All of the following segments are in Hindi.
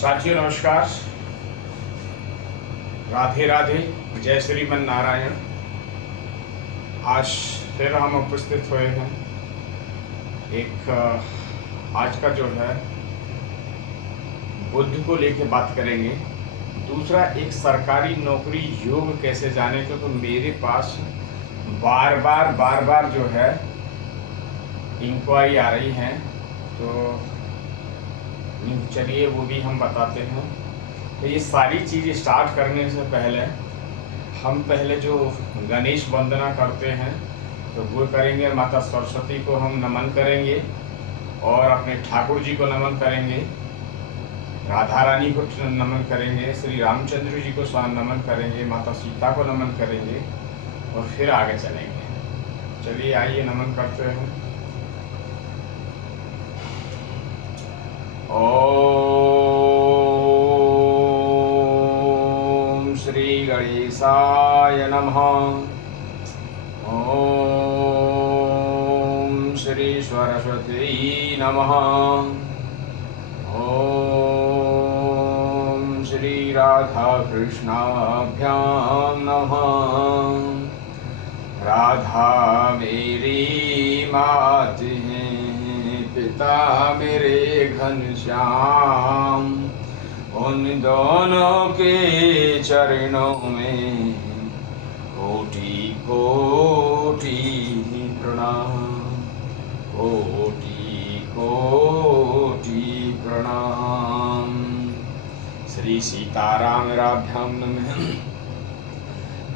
साथियों नमस्कार, राधे राधे, जय श्रीमन नारायण। आज फिर हम उपस्थित हुए हैं। एक आज का जो है बुद्ध को लेके बात करेंगे। दूसरा एक सरकारी नौकरी योग कैसे जाने, क्योंकि तो मेरे पास बार बार जो है इंक्वायरी आ रही हैं, तो चलिए वो भी हम बताते हैं। तो ये सारी चीज़ स्टार्ट करने से पहले हम जो गणेश वंदना करते हैं तो वो करेंगे। माता सरस्वती को हम नमन करेंगे और अपने ठाकुर जी को नमन करेंगे, राधा रानी को नमन करेंगे, श्री रामचंद्र जी को नमन करेंगे, माता सीता को नमन करेंगे और फिर आगे चलेंगे। चलिए आइए नमन करते हैं। ओम श्री गणेशाय नमः। ओम श्री सरस्वती नमः। ओम श्री राधा कृष्णाभ्यां नमः। राधा मेरी मात है, पिता मेरे घनश्याम, उन दोनों के चरणों में कोटि कोटि प्रणाम, कोटि कोटि प्रणाम। श्री सीतारामराभ्यां नमः।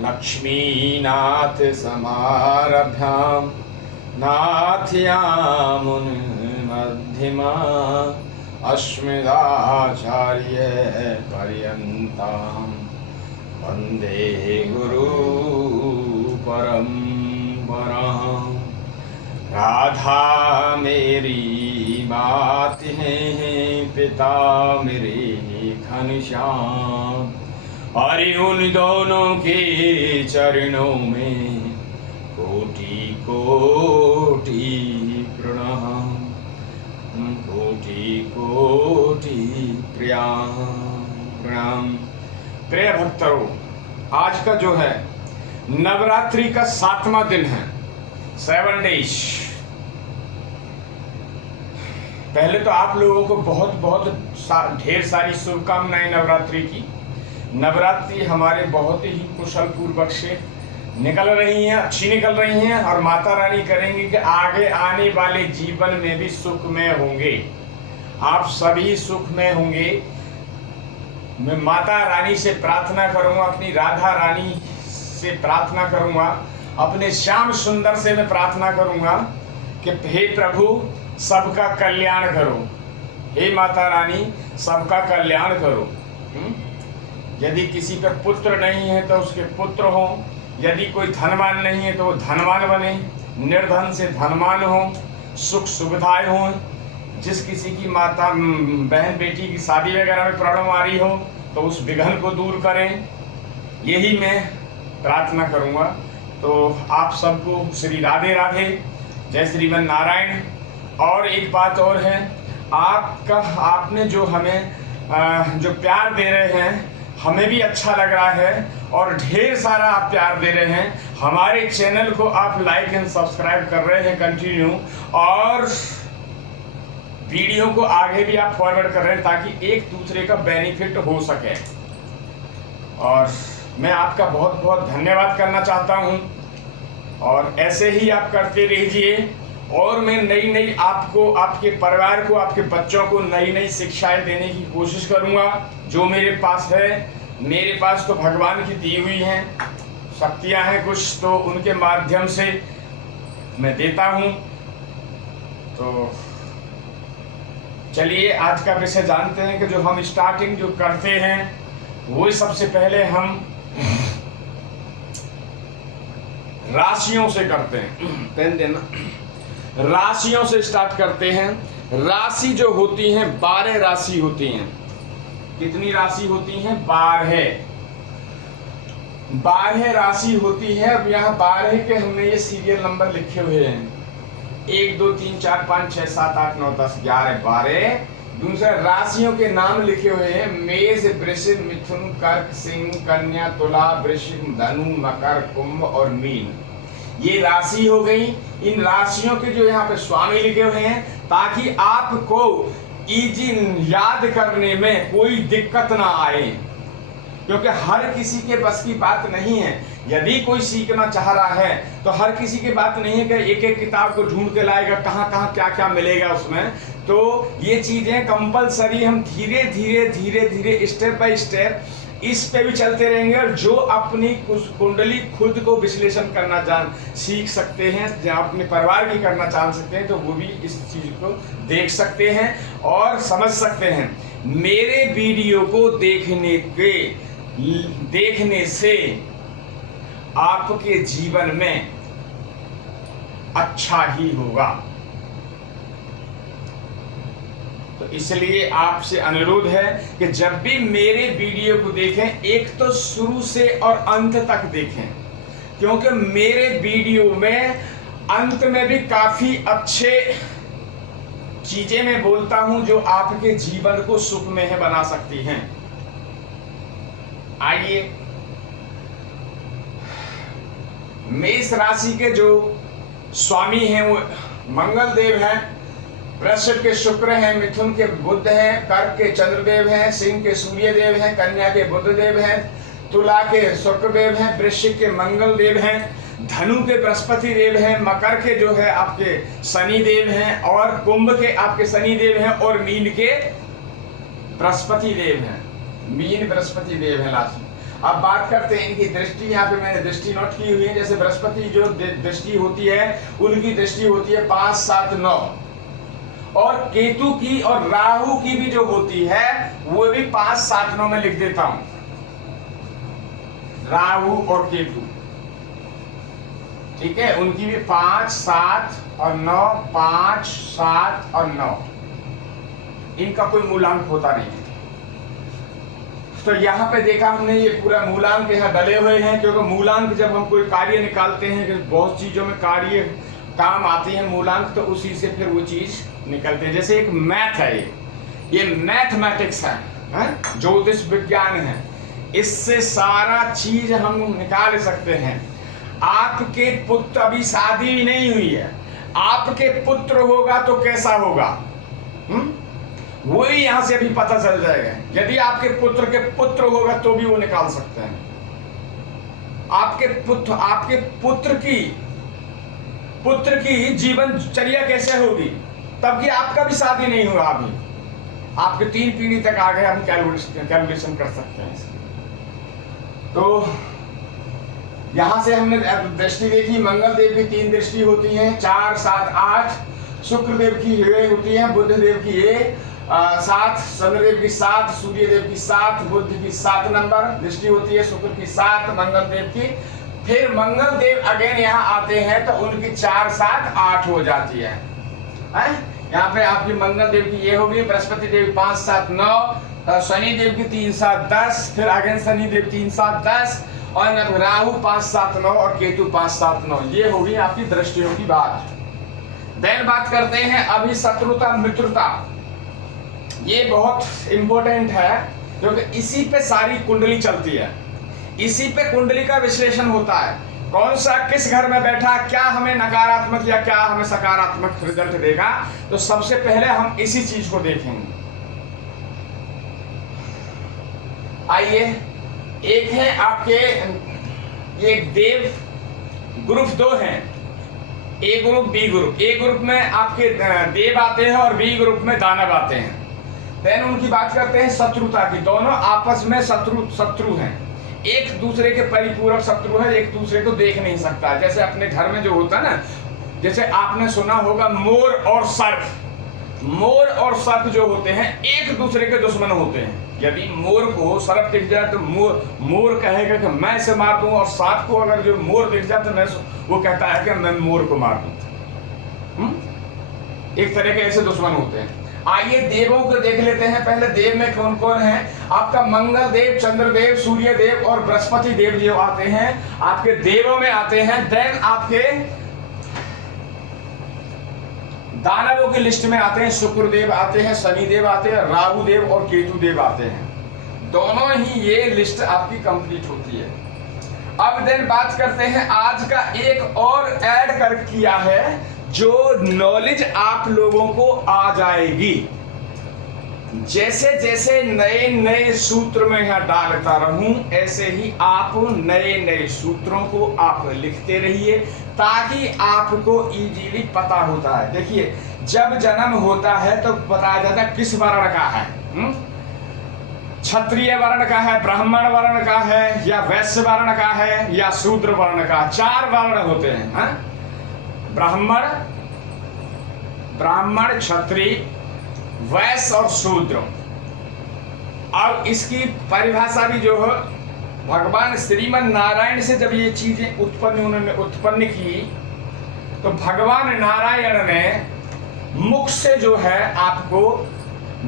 लक्ष्मीनाथ समारभ्यां नाथयामुन मध्यमा, अस्मदाचार्य पर्यन्तां वन्दे गुरु परम्परां। राधा मेरी मात है, पिता मेरे घनश्याम, अरे उन दोनों के चरणों में कोटि कोटि प्रणाम, कोटि कोटि प्रणाम। प्रिय भक्तों, आज का जो है नवरात्रि का 7वां दिन है, 7 डेज। पहले तो आप लोगों को बहुत ढेर सारी शुभकामनाएं नवरात्रि की। नवरात्रि हमारे बहुत ही कुशल पूर्वक से निकल रही हैं, अच्छी निकल रही हैं और माता रानी करेंगी कि आगे आने वाले जीवन में भी सुखमय होंगे। आप सभी सुखमय होंगे। मैं माता रानी से प्रार्थना करूंगा, अपनी राधा रानी से प्रार्थना करूंगा, अपने श्याम सुंदर से मैं प्रार्थना करूंगा कि हे प्रभु सबका कल्याण करो, हे माता रानी सबका कल्याण करो। यदि किसी पर पुत्र नहीं है तो उसके पुत्र हो, यदि कोई धनवान नहीं है तो वो धनवान बने, निर्धन से धनवान हो, सुख सुविधाएं हो। जिस किसी की माता बहन बेटी की शादी वगैरह में प्रॉब्लम आ रही हो तो उस विघ्न को दूर करें, यही मैं प्रार्थना करूंगा। तो आप सबको श्री राधे राधे, जय श्रीमन नारायण। और एक बात और है, आपने जो हमें जो प्यार दे रहे हैं हमें भी अच्छा लग रहा है और ढेर सारा आप प्यार दे रहे हैं। हमारे चैनल को आप लाइक एंड सब्सक्राइब कर रहे हैं कंटिन्यू, और वीडियो को आगे भी आप फॉरवर्ड कर रहे हैं ताकि एक दूसरे का बेनिफिट हो सके। और मैं आपका बहुत बहुत धन्यवाद करना चाहता हूं और ऐसे ही आप करते रहिए। और मैं नई आपको, आपके परिवार को, आपके बच्चों को नई शिक्षाएं देने की कोशिश करूंगा जो मेरे पास है। मेरे पास तो भगवान की दी हुई हैं शक्तियां हैं कुछ, तो उनके माध्यम से मैं देता हूं। तो चलिए आज का विषय जानते हैं कि जो हम स्टार्टिंग जो करते हैं वो सबसे पहले हम राशियों से करते हैं। पेन देना। राशियों से स्टार्ट करते हैं। राशि जो होती हैं 12 राशि होती हैं। कितनी राशि होती हैं? 12 राशि होती है। अब यहाँ 12 के हमने ये सीरियल नंबर लिखे हुए हैं, 1 2 3 4 5 6 7 8 9 10 11 12 दूसरा राशियों के नाम लिखे हुए हैं, मेष, वृश्चिक, मिथुन, कर्क, सिंह, कन्या, तुला, वृश्चिक, धनु, मकर, कुंभ और मीन। ये राशि हो गई। इन राशियों के जो यहाँ पे स्वामी लिखे हुए हैं, ताकि आपको इजी याद करने में कोई दिक्कत ना आए, क्योंकि हर किसी के बस की बात नहीं है। यदि कोई सीखना चाह रहा है तो हर किसी की बात नहीं है कि एक एक किताब को ढूंढ के लाएगा, कहाँ कहाँ क्या क्या मिलेगा उसमें। तो ये चीजें कंपलसरी हम धीरे धीरे धीरे धीरे स्टेप बाय स्टेप इस पे भी चलते रहेंगे। और जो अपनी कुंडली खुद को विश्लेषण करना सीख सकते हैं, या अपने परिवार की करना चाह सकते हैं, तो वो भी इस चीज को देख सकते हैं और समझ सकते हैं। मेरे वीडियो को देखने से आपके जीवन में अच्छा ही होगा। तो इसलिए आपसे अनुरोध है कि जब भी मेरे वीडियो को देखें, एक तो शुरू से और अंत तक देखें, क्योंकि मेरे वीडियो में अंत में भी काफी अच्छे चीजें मैं बोलता हूं जो आपके जीवन को सुखमय बना सकती हैं। आइए, मेष राशि के जो स्वामी हैं वो मंगल देव हैं, वृश्चिक के शुक्र हैं, मिथुन के बुध हैं, कर्क के चंद्रदेव हैं, सिंह के सूर्य देव हैं, कन्या के बुध देव हैं, तुला के शुक्र देव हैं, वृश्चिक के मंगल देव हैं, धनु के बृहस्पति देव हैं, मकर के जो है आपके शनि देव हैं, और कुंभ के आपके शनि देव हैं, और मीन के बृहस्पति देव हैं। मीन बृहस्पति देव है लास्ट। अब बात करते हैं इनकी दृष्टि। यहाँ पे मैंने दृष्टि नोट की हुई है। जैसे बृहस्पति जो दृष्टि होती है, उनकी दृष्टि होती है 5, 7, 9, और केतु की और राहु की भी जो होती है वो भी 5, 7, 9 में लिख देता हूं। राहु और केतु, ठीक है, उनकी भी 5, 7 और 9, 5, 7 और 9, इनका कोई मूलांक होता नहीं है। तो यहाँ पे देखा हमने, ये पूरा मूलांक यहाँ डले हुए हैं, क्योंकि मूलांक जब हम कोई कार्य निकालते हैं, कि बहुत चीजों में कार्य काम आती है मूलांक, तो उसी से फिर वो चीज निकलते हैं। जैसे एक मैथ है, ये मैथमेटिक्स है, ज्योतिष विज्ञान है, इससे सारा चीज हम निकाल सकते हैं। आपके पुत्र, अभी शादी भी नहीं हुई है, आपके पुत्र होगा तो कैसा होगा, वही यहां से अभी पता चल जाएगा। यदि आपके पुत्र होगा तो भी वो निकाल सकते हैं। आपके पुत्र की जीवनचर्या कैसे होगी, तब कि आपका भी शादी नहीं हुआ, अभी आपके 3 पीढ़ी तक आ गए, हम कैलकुलेशन कर सकते हैं इसकी। तो यहां से हमने दृष्टि देखी, मंगल देव की 3 दृष्टि होती हैं, 4, 7, 8, शुक्र देव की होती है, बुध देव की 7, चंद्रदेव की 7, सूर्य देव की 7, बुध की 7 नंबर दृष्टि होती है, शुक्र की 7, मंगल देव की। फिर मंगल देव अगेन यहाँ आते हैं तो उनकी 4, 7, 8 हो जाती है। यहाँ पे आपकी मंगल देव की ये होगी, बृहस्पति देव 5, 7, 9, शनि देव की 3, 7, 10, फिर अगेन शनि देव 3, 7, 10, और राहु 5, 7, 9 और केतु 5, 7, 9। ये होगी आपकी दृष्टियों की बात। देन बात करते हैं अभी शत्रुता मित्रता। ये बहुत इंपॉर्टेंट है, क्योंकि इसी पे सारी कुंडली चलती है, इसी पे कुंडली का विश्लेषण होता है। कौन सा किस घर में बैठा, क्या हमें नकारात्मक या क्या हमें सकारात्मक रिजल्ट देगा। तो सबसे पहले हम इसी चीज को देखेंगे। आइए, एक है आपके ये देव, ग्रुप 2 हैं, ए ग्रुप, बी ग्रुप। ए ग्रुप में आपके देव आते हैं और बी ग्रुप में दानव आते हैं। देन उनकी बात करते हैं शत्रुता की। दोनों आपस में शत्रु हैं, एक दूसरे के परिपूरक शत्रु है, एक दूसरे को देख नहीं सकता। जैसे अपने घर में जो होता है ना, जैसे आपने सुना होगा मोर और सर्प। मोर और सर्प जो होते हैं एक दूसरे के दुश्मन होते हैं। यदि मोर को सर्प दिख जाए तो मोर कहेगा कि मैं इसे मार दूं, और सर्प को अगर जो मोर दिख जाए तो वो कहता है कि मैं मोर को मार दूं। एक तरह के ऐसे दुश्मन होते हैं। आइए देवों को देख लेते हैं। पहले देव में कौन कौन है। आपका मंगल देव, चंद्रदेव, सूर्य देव और बृहस्पति देव जो आते हैं आपके देवों में आते हैं। देन आपके दानवों की लिस्ट में आते हैं शुक्रदेव आते हैं, शनिदेव आते हैं, राहु देव और केतु देव आते हैं। दोनों ही ये लिस्ट आपकी कंप्लीट होती है। अब देन बात करते हैं आज का एक और ऐड कर किया है जो नॉलेज आप लोगों को आ जाएगी। जैसे जैसे नए नए सूत्र में यहाँ डालता रहूं, ऐसे ही आप नए नए सूत्रों को आप लिखते रहिए ताकि आपको इजीली पता होता है। देखिए, जब जन्म होता है तो बताया जाता है किस वर्ण का है, क्षत्रिय वर्ण का है, ब्राह्मण वर्ण का है, या वैश्य वर्ण का है, या शूद्र वर्ण का। 4 वर्ण होते हैं, ब्राह्मण, क्षत्रिय, वैश्य और शूद्र। अब इसकी परिभाषा भी जो है भगवान श्रीमन नारायण से जब ये चीजें उन्होंने उत्पन्न की तो भगवान नारायण ने मुख से जो है आपको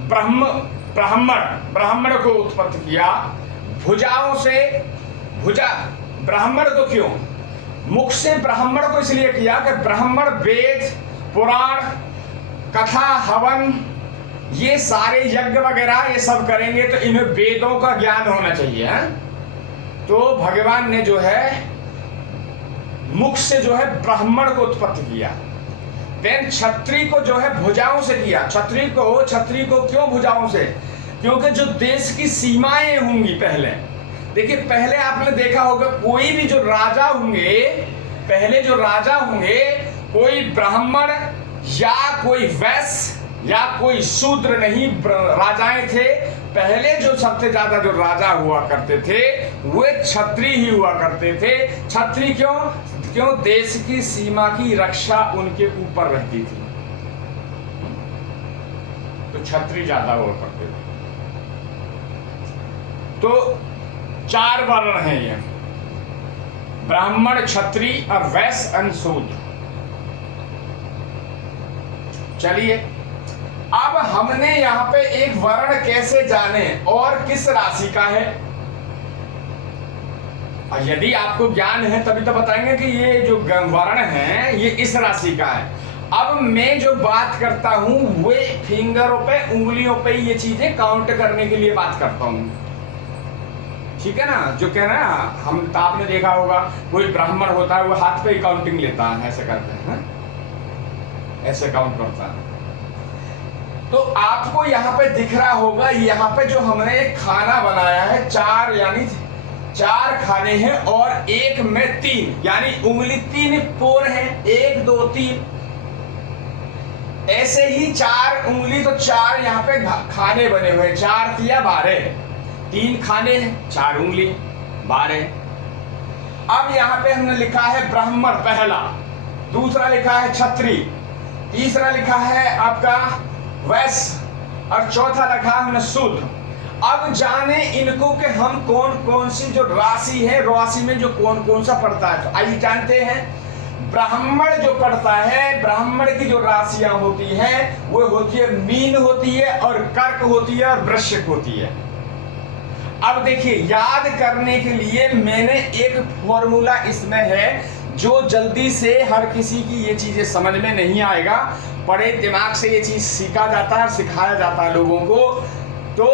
ब्राह्मण को उत्पन्न किया, भुजाओं से ब्राह्मण को क्यों मुख से ब्राह्मण को इसलिए किया कि ब्राह्मण वेद, पुराण, कथा, हवन, ये सारे यज्ञ वगैरह ये सब करेंगे तो इन्हें वेदों का ज्ञान होना चाहिए है? तो भगवान ने जो है मुख से जो है ब्राह्मण को उत्पत्ति किया। देन क्षत्रिय को जो है भुजाओं से किया। क्षत्रिय को क्यों भुजाओं से? क्योंकि जो देश की सीमाएं होंगी पहले, देखिए पहले आपने देखा होगा कोई भी जो राजा होंगे, पहले जो राजा होंगे कोई ब्राह्मण या कोई वैश्य या कोई शूद्र नहीं राजाएं थे। पहले जो सबसे ज्यादा जो राजा हुआ करते थे वे क्षत्रिय ही हुआ करते थे। क्षत्रिय क्यों देश की सीमा की रक्षा उनके ऊपर रहती थी, तो क्षत्रिय ज्यादा हुआ करते थे। तो 4 वर्ण हैं ये, ब्राह्मण, क्षत्रिय और वैश्य और शूद्र। चलिए, अब हमने यहाँ पे एक वर्ण कैसे जाने और किस राशि का है। यदि आपको ज्ञान है तभी तो बताएंगे कि ये जो वर्ण है ये इस राशि का है। अब मैं जो बात करता हूं वे फिंगरों पे, उंगलियों पे ये चीजें काउंट करने के लिए बात करता हूं, ठीक है ना। जो कह रहे हैं हम आपने देखा होगा कोई ब्राह्मण होता है वो हाथ पे ही काउंटिंग लेता है, ऐसे करते हैं, ऐसे काउंट करता है। तो आपको यहाँ पे दिख रहा होगा, यहाँ पे जो हमने एक खाना बनाया है 4 यानी 4 खाने हैं और एक में 3 यानी उंगली 3 पोर है, 1 2 3। ऐसे ही 4 उंगली तो 4 यहाँ पे खाने बने हुए, 4 तिया 12, 3 खाने 4 उंगली 12। अब यहाँ पे हमने लिखा है ब्राह्मण पहला, दूसरा लिखा है क्षत्रिय, तीसरा लिखा है आपका वैश्य और चौथा लिखा है हमने शूद्र। अब जाने इनको कि हम कौन कौन सी जो राशि है, राशि में जो कौन कौन सा पड़ता है। तो आइए जानते हैं। ब्राह्मण जो पड़ता है, ब्राह्मण की जो राशियां होती हैं वो होती है मीन होती है और कर्क होती है और वृश्चिक होती है। अब देखिए, याद करने के लिए मैंने एक फॉर्मूला इसमें है जो जल्दी से हर किसी की ये चीजें समझ में नहीं आएगा, बड़े दिमाग से ये चीज सीखा जाता है, सिखाया जाता है लोगों को। तो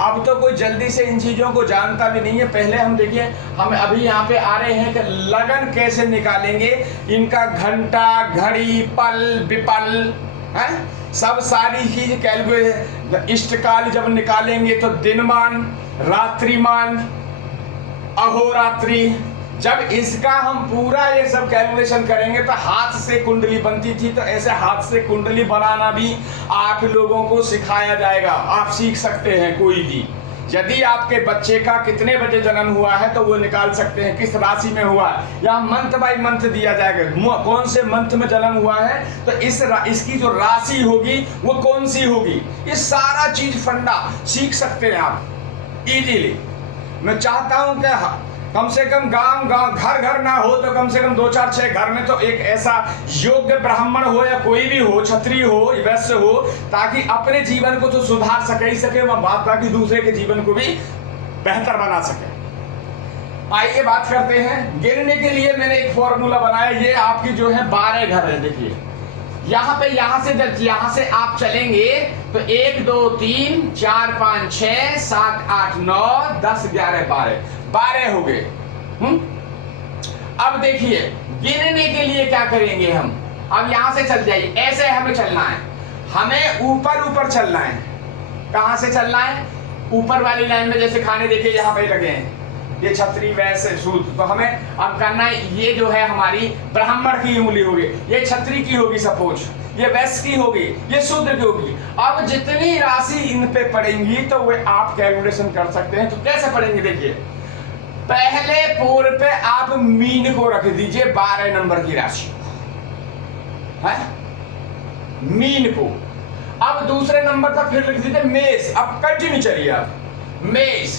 अब तो कोई जल्दी से इन चीजों को जानता भी नहीं है। पहले हम देखिए, हम अभी यहाँ पे आ रहे हैं कि लगन कैसे निकालेंगे, इनका घंटा, घड़ी, पल, विपल है सब सारी चीज कैलकुलेट। इष्टकाल जब निकालेंगे तो दिनमान, रात्रिमान, अहोरात्रि, जब इसका हम पूरा ये सब कैलकुलेशन करेंगे तो हाथ से कुंडली बनती थी, तो ऐसे हाथ से कुंडली बनाना भी आप लोगों को सिखाया जाएगा। आप सीख सकते हैं कोई भी, यदि आपके बच्चे का कितने बजे जन्म हुआ है तो वो निकाल सकते हैं, किस राशि में हुआ है, या मंथ बाय मंथ दिया जाएगा कौन से मंथ में जन्म हुआ है तो इसकी जो राशि होगी वो कौन सी होगी। ये सारा चीज फंडा सीख सकते हैं आप इजीली। मैं चाहता हूं कि कम से कम गांव घर घर ना हो तो कम से कम 2 4 6 घर में तो एक ऐसा योग्य ब्राह्मण हो या कोई भी हो, क्षत्रिय हो, वैश्य हो, ताकि अपने जीवन को तो सुधार सके ही सके, वह बात बाकी दूसरे के जीवन को भी बेहतर बना सके। आइए बात करते हैं। गिनने के लिए मैंने एक फॉर्मूला बनाया, ये आपकी जो है 12 घर है। देखिए यहाँ पे यहाँ से आप चलेंगे तो 1 2 3 4 5 6 7 8 9 10 11 12 हो गए। अब देखिए गिनने के लिए क्या करेंगे हम, अब यहां से चल जाइए, ऐसे हमें चलना है, हमें ऊपर ऊपर चलना है। कहां से चलना है? ऊपर वाली लाइन में, जैसे खाने देखिए यहाँ पे लगे हैं, ये छतरी वैसे सूत्र, तो हमें अब करना है, ये जो है हमारी ब्राह्मण की उंगली होगी, ये छतरी की होगी सपोज, ये वैश्य की होगी, ये शूद्र की होगी। अब जितनी राशि इन पे पड़ेंगी तो वे आप कैलकुलेशन कर सकते हैं। तो कैसे पड़ेंगे देखिए, पहले पूर्व पे आप मीन को रख दीजिए 12 नंबर की राशि है, मीन को। अब दूसरे नंबर पर फिर लिख दीजिए मेष। अब कंटिन्यू चलिए आप, मेष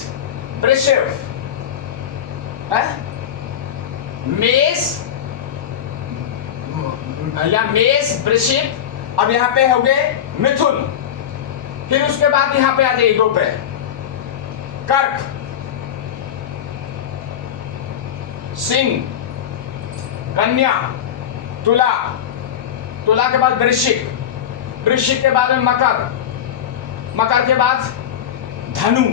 वृषभ है, मेष या मेष वृषभ। अब यहां पे हो गए मिथुन, फिर उसके बाद यहां पे आ जाइए 2 पे कर्क, सिंह, कन्या, तुला, तुला के बाद वृश्चिक, वृश्चिक के बाद में मकर, मकर के बाद धनु,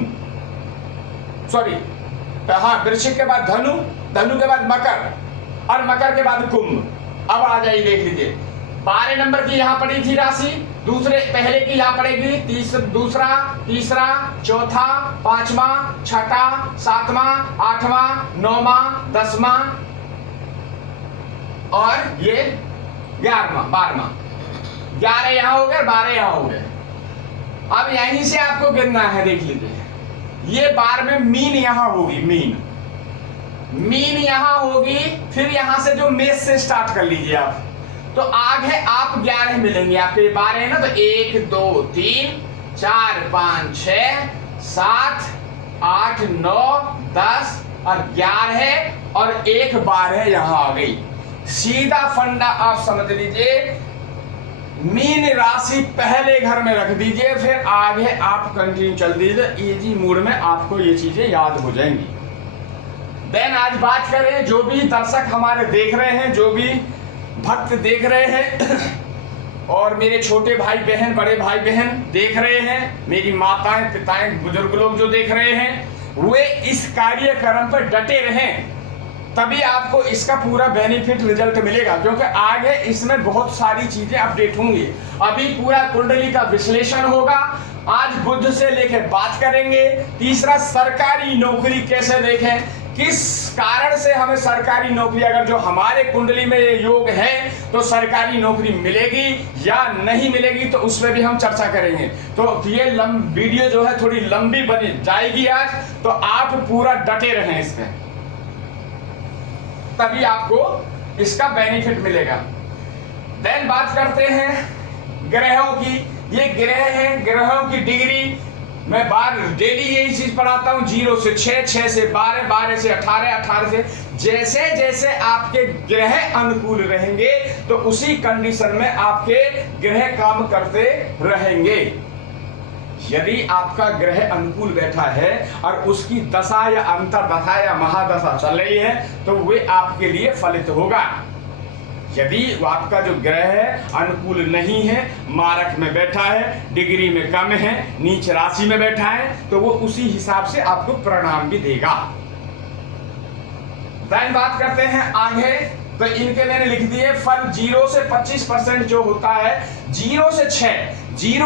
सॉरी हाँ, वृश्चिक के बाद धनु, धनु के बाद मकर और मकर के बाद कुंभ। अब आ जाइए देख लीजिए, 12 नंबर की यहां पड़ी थी राशि, दूसरे पहले की यहां पड़ेगी, दूसरा, तीसरा, चौथा, पांचवा, छठा, सातवां, आठवां, नौवां, 10वां और ये 11वां 12वां। 11 यहां हो गए, 12 यहां हो गए। अब यहीं से आपको गिनना है, देख लीजिए, ये 12 में मीन यहां होगी, मीन यहां होगी, फिर यहां से जो मेष से स्टार्ट कर लीजिए आप, तो आगे आप 11 मिलेंगे आपके, 12 है ना, तो 1 2 3 4 5 6 7 8 9 10 और 11 और एक 12 यहां आ गई। सीधा फंडा आप समझ लीजिए, मीन राशि पहले घर में रख दीजिए, फिर आगे आप कंटिन्यू चल दीजिए, इजी मूड में आपको ये चीजें याद हो जाएंगी। देन आज बात करें, जो भी दर्शक हमारे देख रहे हैं, जो भी भक्त देख रहे हैं और मेरे छोटे भाई बहन, बड़े भाई बहन देख रहे हैं, मेरी माताएं पिताएं बुजुर्ग लोग जो देख रहे हैं, वे इस कार्यक्रम पर डटे रहें, तभी आपको इसका पूरा बेनिफिट रिजल्ट मिलेगा, क्योंकि आगे इसमें बहुत सारी चीजें अपडेट होंगी। अभी पूरा कुंडली का विश्लेषण होगा, आज बुध से लेकर बात करेंगे। तीसरा, सरकारी नौकरी कैसे देखें, किस कारण से हमें सरकारी नौकरी, अगर जो हमारे कुंडली में ये योग है तो सरकारी नौकरी मिलेगी या नहीं मिलेगी, तो उसमें भी हम चर्चा करेंगे। तो ये वीडियो जो है थोड़ी लंबी बनी जाएगी आज, तो आप पूरा डटे रहें इसमें, तभी आपको इसका बेनिफिट मिलेगा। देन बात करते हैं ग्रहों की। ये ग्रह हैं, ग्रहों की डिग्री मैं बार डेली यही चीज पढ़ाता हूं, 0 से 6, 6 से 12, 12 से 18, 18 से, जैसे जैसे आपके ग्रह अनुकूल रहेंगे तो उसी कंडीशन में आपके ग्रह काम करते रहेंगे। यदि आपका ग्रह अनुकूल बैठा है और उसकी दशा या अंतर्दशा या महादशा चल रही है तो वे आपके लिए फलित होगा। यदि आपका जो ग्रह है अनुकूल नहीं है, मारक में बैठा है, डिग्री में कम है, नीच राशि में बैठा है, तो वो उसी हिसाब से आपको परिणाम भी देगा। देन बात करते हैं आगे, तो इनके मैंने लिख दिए फल। 0 से 25% जो होता है, 0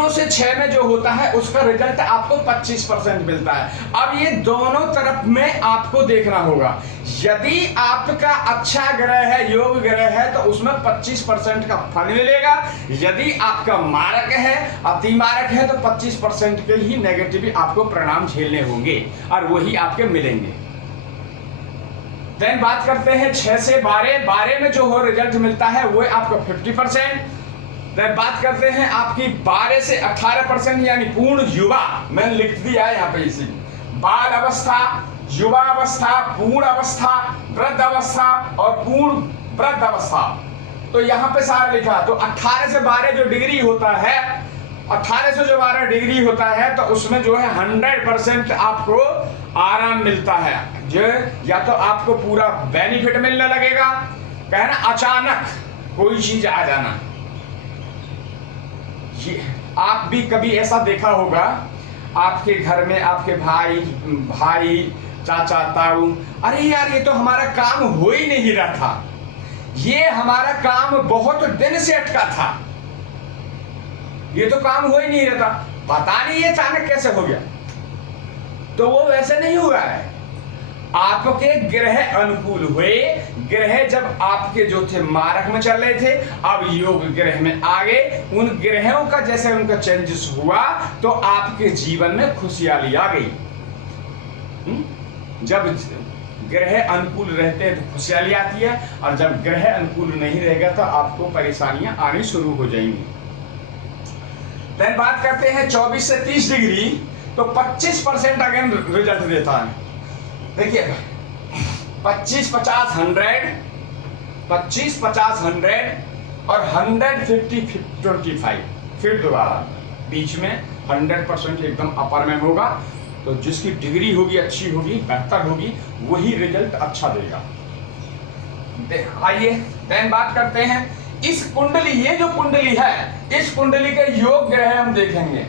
से 6 में जो होता है उसका रिजल्ट आपको 25% मिलता है। अब ये दोनों तरफ में आपको देखना होगा। यदि आपका अच्छा ग्रह है, योग ग्रह है, तो उसमें 25% का फल मिलेगा। यदि आपका मारक है, अतिमारक है, तो 25% के ही नेगेटिव आपको परिणाम झेलने होंगे और वही आपके मिलेंगे। देन बात करते हैं 6 से 12 में जो हो रिजल्ट मिलता है वो आपको 50%। देन बात करते हैं आपकी 12 से 18% यानी पूर्ण युवा, मैंने लिख दिया है यहाँ पे इसी, बाल अवस्था, युवा अवस्था, पूर्ण अवस्था, वृद्ध अवस्था और पूर्ण वृद्ध अवस्था। तो यहाँ पे सारा लिखा। तो 18 से 12 जो डिग्री होता है, 18 से जो 12 डिग्री होता है, तो उसमें जो है 100% आपको आराम मिलता है। जो या तो आपको पूरा बेनिफिट मिलने लगेगा, कहना अचानक कोई चीज आ जाना, ये आप भी कभी ऐसा देखा होगा, आपके घर में आपके भाई चाचा ताऊ, अरे यार ये तो हमारा काम हो ही नहीं रहा था, ये हमारा काम बहुत दिन से अटका था, ये तो काम हो ही नहीं रहा था, पता नहीं ये अचानक कैसे हो गया। तो वो वैसे नहीं हुआ है। आपके ग्रह अनुकूल हुए, ग्रह जब आपके जो थे मारक में चल रहे थे, अब योग ग्रह में आ गए, उन ग्रहों का जैसे उनका चेंजेस हुआ तो आपके जीवन में खुशहाली आ गई। जब ग्रह अनुकूल रहते हैं तो खुशहाली आती है, और जब ग्रह अनुकूल नहीं रहेगा तो आपको परेशानियां आनी शुरू हो जाएंगी। देन बात करते हैं 24 से 30 डिग्री, तो 25% अगेन रिजल्ट देता है। देखिए 25 50 100, 25 50 100 और 100 50 25, फिर दोबारा बीच में 100% एकदम अपर में होगा। तो जिसकी डिग्री होगी अच्छी होगी, बेहतर होगी, वही रिजल्ट अच्छा देगा। आइए देन बात करते हैं इस कुंडली, ये जो कुंडली है, इस कुंडली के योग ग्रह हम देखेंगे।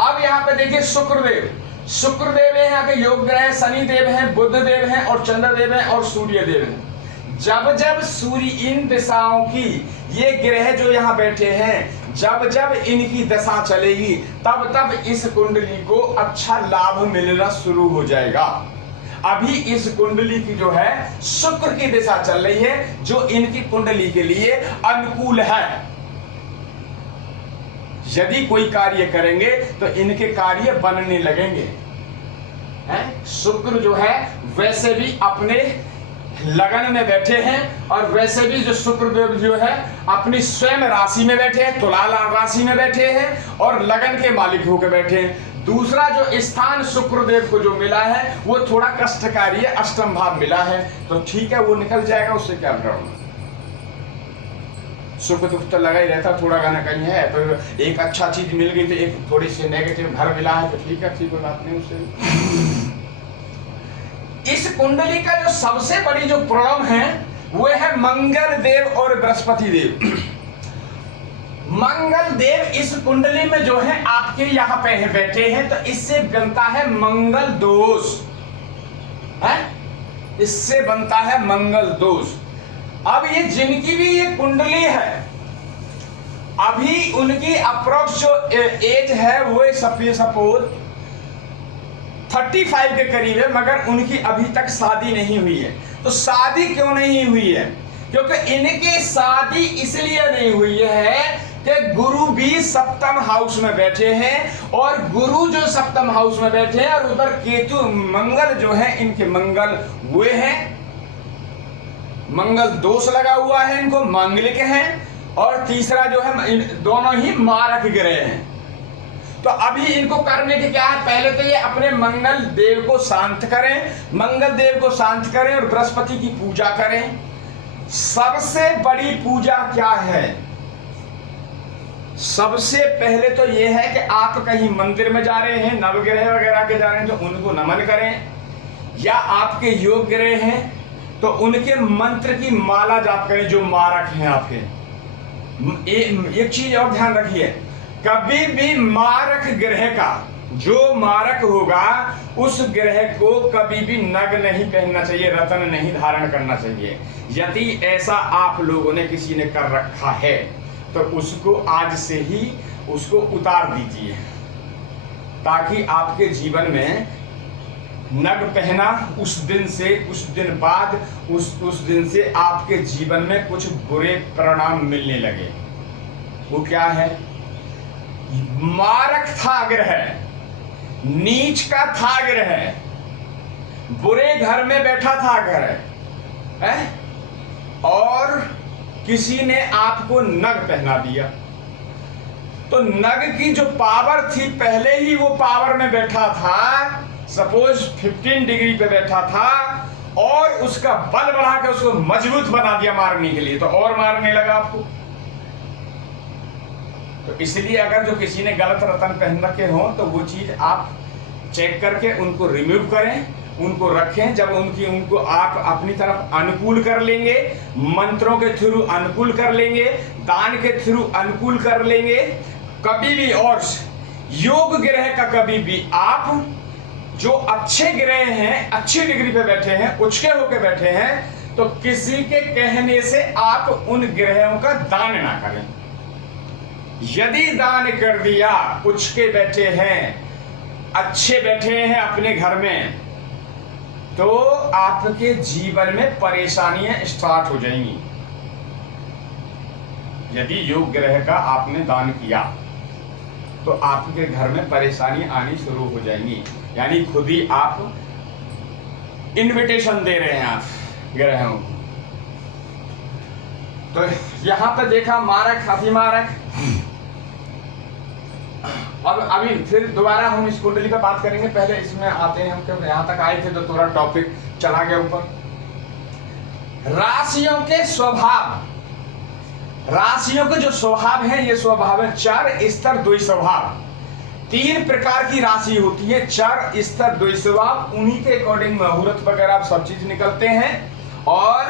अब यहाँ पे देखिए शुक्रदेव है, यहाँ के योग ग्रह शनिदेव हैं, बुध देव हैं और चंद्रदेव हैं और सूर्य देव हैं। जब जब सूर्य इन दिशाओं की, ये ग्रह जो यहाँ बैठे हैं, जब जब इनकी दशा चलेगी तब तब इस कुंडली को अच्छा लाभ मिलना शुरू हो जाएगा। अभी इस कुंडली की जो है शुक्र की दिशा चल रही है, जो इनकी कुंडली के लिए अनुकूल है। यदि कोई कार्य करेंगे तो इनके कार्य बनने लगेंगे। शुक्र जो है वैसे भी अपने लगन में बैठे हैं, और वैसे भी जो शुक्रदेव जो है अपनी स्वयं राशि में बैठे हैं, तुला राशि में बैठे हैं और लगन के मालिक होकर बैठे हैं। दूसरा जो स्थान शुक्रदेव को जो मिला है वो थोड़ा कष्टकारी है, अष्टम भाव मिला है, तो ठीक है वो निकल जाएगा, उससे क्या प्रॉब्लम। सुख दुख तो लगा ही रहता, थोड़ा गाना कहीं है तो एक अच्छा चीज मिल गई तो एक थोड़ी सी नेगेटिव घर मिला है तो ठीक है, कोई बात नहीं उससे। इस कुंडली का जो सबसे बड़ी जो प्रॉब्लम है वो है मंगल देव और बृहस्पति देव। मंगल देव इस कुंडली में जो है आपके यहाँ पे बैठे हैं, तो इससे बनता है मंगल दोष है, इससे बनता है मंगल दोष। अब ये जिनकी भी ये कुंडली है, अभी उनकी अप्रोक्स जो एज है वो सपोज 35 के करीब है, मगर उनकी अभी तक शादी नहीं हुई है। तो शादी क्यों नहीं हुई है? क्योंकि इनकी शादी इसलिए नहीं हुई है कि गुरु भी सप्तम हाउस में बैठे हैं, और गुरु जो सप्तम हाउस में बैठे हैं और उधर केतु मंगल जो है, इनके मंगल वे हैं, मंगल दोष लगा हुआ है, इनको मांगलिक हैं, और तीसरा जो है दोनों ही मारक ग्रह हैं। तो अभी इनको करने की क्या है, पहले तो ये अपने मंगल देव को शांत करें, मंगल देव को शांत करें और बृहस्पति की पूजा करें। सबसे बड़ी पूजा क्या है? सबसे पहले तो ये है कि आप कहीं मंदिर में जा रहे हैं, नवग्रह वगैरह के जा रहे हैं तो उनको नमन करें, या आपके योग ग्रह हैं तो उनके मंत्र की माला जाप करें जो मारक हैं आपके। एक चीज और ध्यान रखिए, कभी भी मारक ग्रह का जो मारक होगा उस ग्रह को कभी भी नग नहीं पहनना चाहिए, रत्न नहीं धारण करना चाहिए। यदि ऐसा आप लोगों ने किसी ने कर रखा है तो उसको आज से ही उसको उतार दीजिए, ताकि आपके जीवन में नग पहना उस दिन से, उस दिन बाद, उस दिन से आपके जीवन में कुछ बुरे परिणाम मिलने लगे। वो क्या है? मारक था ग्रह, नीच का था ग्रह, बुरे घर में बैठा था ग्रह है, और किसी ने आपको नग पहना दिया। तो नग की जो पावर थी पहले ही वो पावर में बैठा था, सपोज 15 डिग्री पे बैठा था, और उसका बल बढ़ा के उसको मजबूत बना दिया मारने के लिए, तो और मारने लगा आपको। तो इसलिए अगर जो किसी ने गलत रत्न पहन रखे हो तो वो चीज आप चेक करके उनको रिमूव करें, उनको रखें। जब उनको आप अपनी तरफ अनुकूल कर लेंगे, मंत्रों के थ्रू अनुकूल कर लेंगे, दान के थ्रू अनुकूल कर लेंगे, कभी भी, और योग ग्रह का कभी भी आप जो अच्छे ग्रह हैं, अच्छी डिग्री पे बैठे हैं, उच्च होके बैठे हैं, तो किसी के कहने से आप उन ग्रहों का दान ना करें। यदि दान कर दिया, उच्च के बैठे हैं, अच्छे बैठे हैं अपने घर में, तो आपके जीवन में परेशानियां स्टार्ट हो जाएंगी। यदि योग ग्रह का आपने दान किया तो आपके घर में परेशानी आनी शुरू हो जाएंगी। यानी खुद ही आप इनविटेशन दे रहे हैं आप ग्रहों को। तो यहां पर देखा मारक, हाथी मारक। अब अभी फिर दोबारा हम इस कुंडली पे बात करेंगे, पहले इसमें आते हैं हम, क्योंकि यहां तक आए थे तो थोड़ा टॉपिक चला गया ऊपर। राशियों के स्वभाव, राशियों के जो स्वभाव है, ये स्वभाव है चर, स्तर, द्वि स्वभाव। 3 प्रकार की राशि होती है, चर, स्तर, द्वि स्वभाव। उन्हीं के अकॉर्डिंग मुहूर्त वगैरह सब चीज निकलते हैं और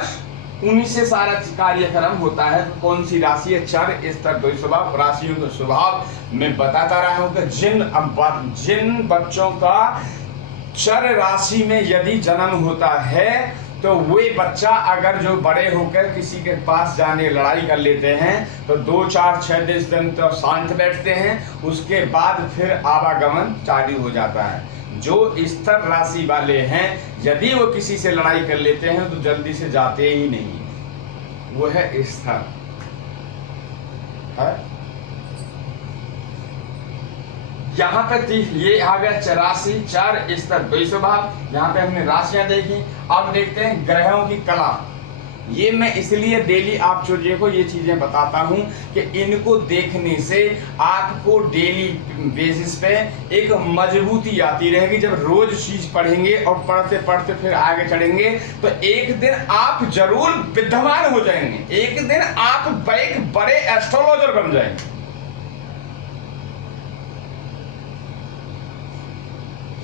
उन्हीं से सारा कार्यक्रम होता है। कौन सी राशि है, चर, स्तर, द्वि स्वभाव। राशियों के स्वभाव मैं बताता रहा हूं कि जिन बच्चों का चर राशि में यदि जन्म होता है, तो वे बच्चा अगर जो बड़े होकर किसी के पास जाने लड़ाई कर लेते हैं, तो 2, 4, 6 दिन तो शांत बैठते हैं, उसके बाद फिर आवागमन चालू हो जाता है। जो स्तर राशि वाले हैं, यदि वो किसी से लड़ाई कर लेते हैं तो जल्दी से जाते ही नहीं, वो है स्तर है। यहाँ पे ये आ गया राशि, चर, स्तर, द्वि स्वभाव। यहाँ पे हमने राशियां देखी। अब देखते हैं ग्रहों की कला। ये मैं इसलिए डेली आप जो देखो ये चीजें बताता हूं कि इनको देखने से आपको डेली बेसिस पे एक मजबूती आती रहेगी। जब रोज चीज पढ़ेंगे और पढ़ते पढ़ते फिर आगे चढ़ेंगे, तो एक दिन आप जरूर विद्वान हो जाएंगे, एक दिन आप एक बड़े एस्ट्रोलॉजर बन जाएंगे।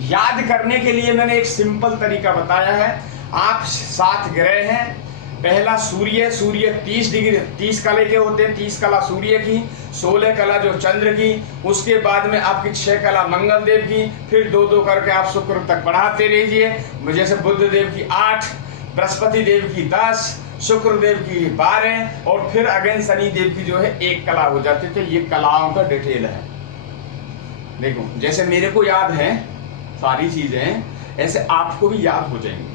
याद करने के लिए मैंने एक सिंपल तरीका बताया है। आप 7 ग्रह हैं। पहला सूर्य, सूर्य 30 डिग्री 30 कला के होते हैं, 30 कला सूर्य की, 16 कला जो चंद्र की, उसके बाद में आपकी 6 कला मंगल देव की, फिर 2-2 करके आप शुक्र तक बढ़ाते रहिए। जैसे बुध देव की 8, बृहस्पति देव की 10, शुक्र देव की 12 और फिर अगेन शनि देव की जो है 1 कला हो जाती है। तो ये कलाओं का डिटेल है। देखो जैसे मेरे को याद है सारी चीजें, ऐसे आपको भी याद हो जाएंगी,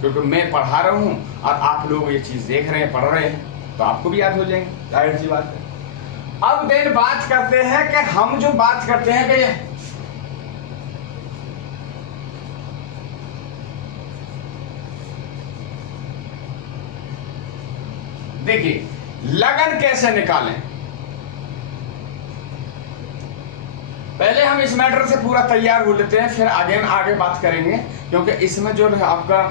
क्योंकि मैं पढ़ा रहा हूं और आप लोग ये चीज देख रहे हैं, पढ़ रहे हैं, तो आपको भी याद हो जाएंगे, जाहिर सी बात है। अब देन बात करते हैं कि हम जो बात करते हैं कि देखिए लगन कैसे निकालें। पहले हम इस मैटर से पूरा तैयार हो लेते हैं, फिर आगे बात करेंगे, क्योंकि इसमें जो आपका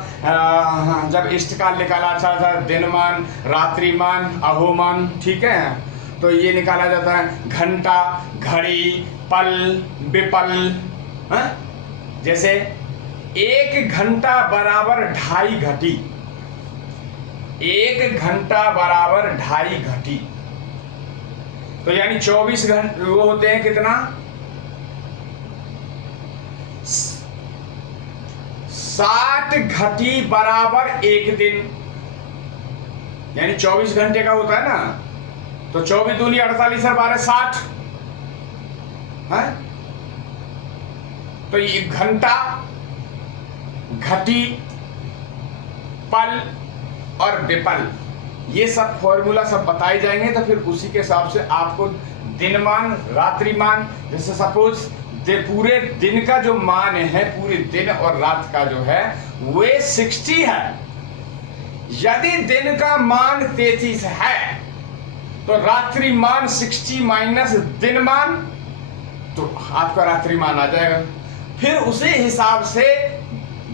जब इष्टकाल निकाला था, दिनमान, रात्रिमान, अहोमान, ठीक है, तो ये निकाला जाता है घंटा, घड़ी, पल, विपल। जैसे 1 घंटा बराबर 2.5 घटी, 1 घंटा बराबर 2.5 घटी, तो यानी 24 घंटे वो होते हैं कितना, 60 घटी बराबर 1 दिन, यानी 24 घंटे का होता है ना, तो 24 दूनी 48 और 12 60 है। तो ये घंटा, घटी, पल और विपल, ये सब फॉर्मूला सब बताए जाएंगे। तो फिर उसी के हिसाब से आपको दिनमान, रात्रिमान, जैसे सपोज पूरे दिन का जो मान है, पूरे दिन और रात का जो है वे 60 है। यदि दिन का मान 33 है, तो रात्रिमान 60 माइनस दिन मान, तो आपका रात्रिमान आ जाएगा। फिर उसी हिसाब से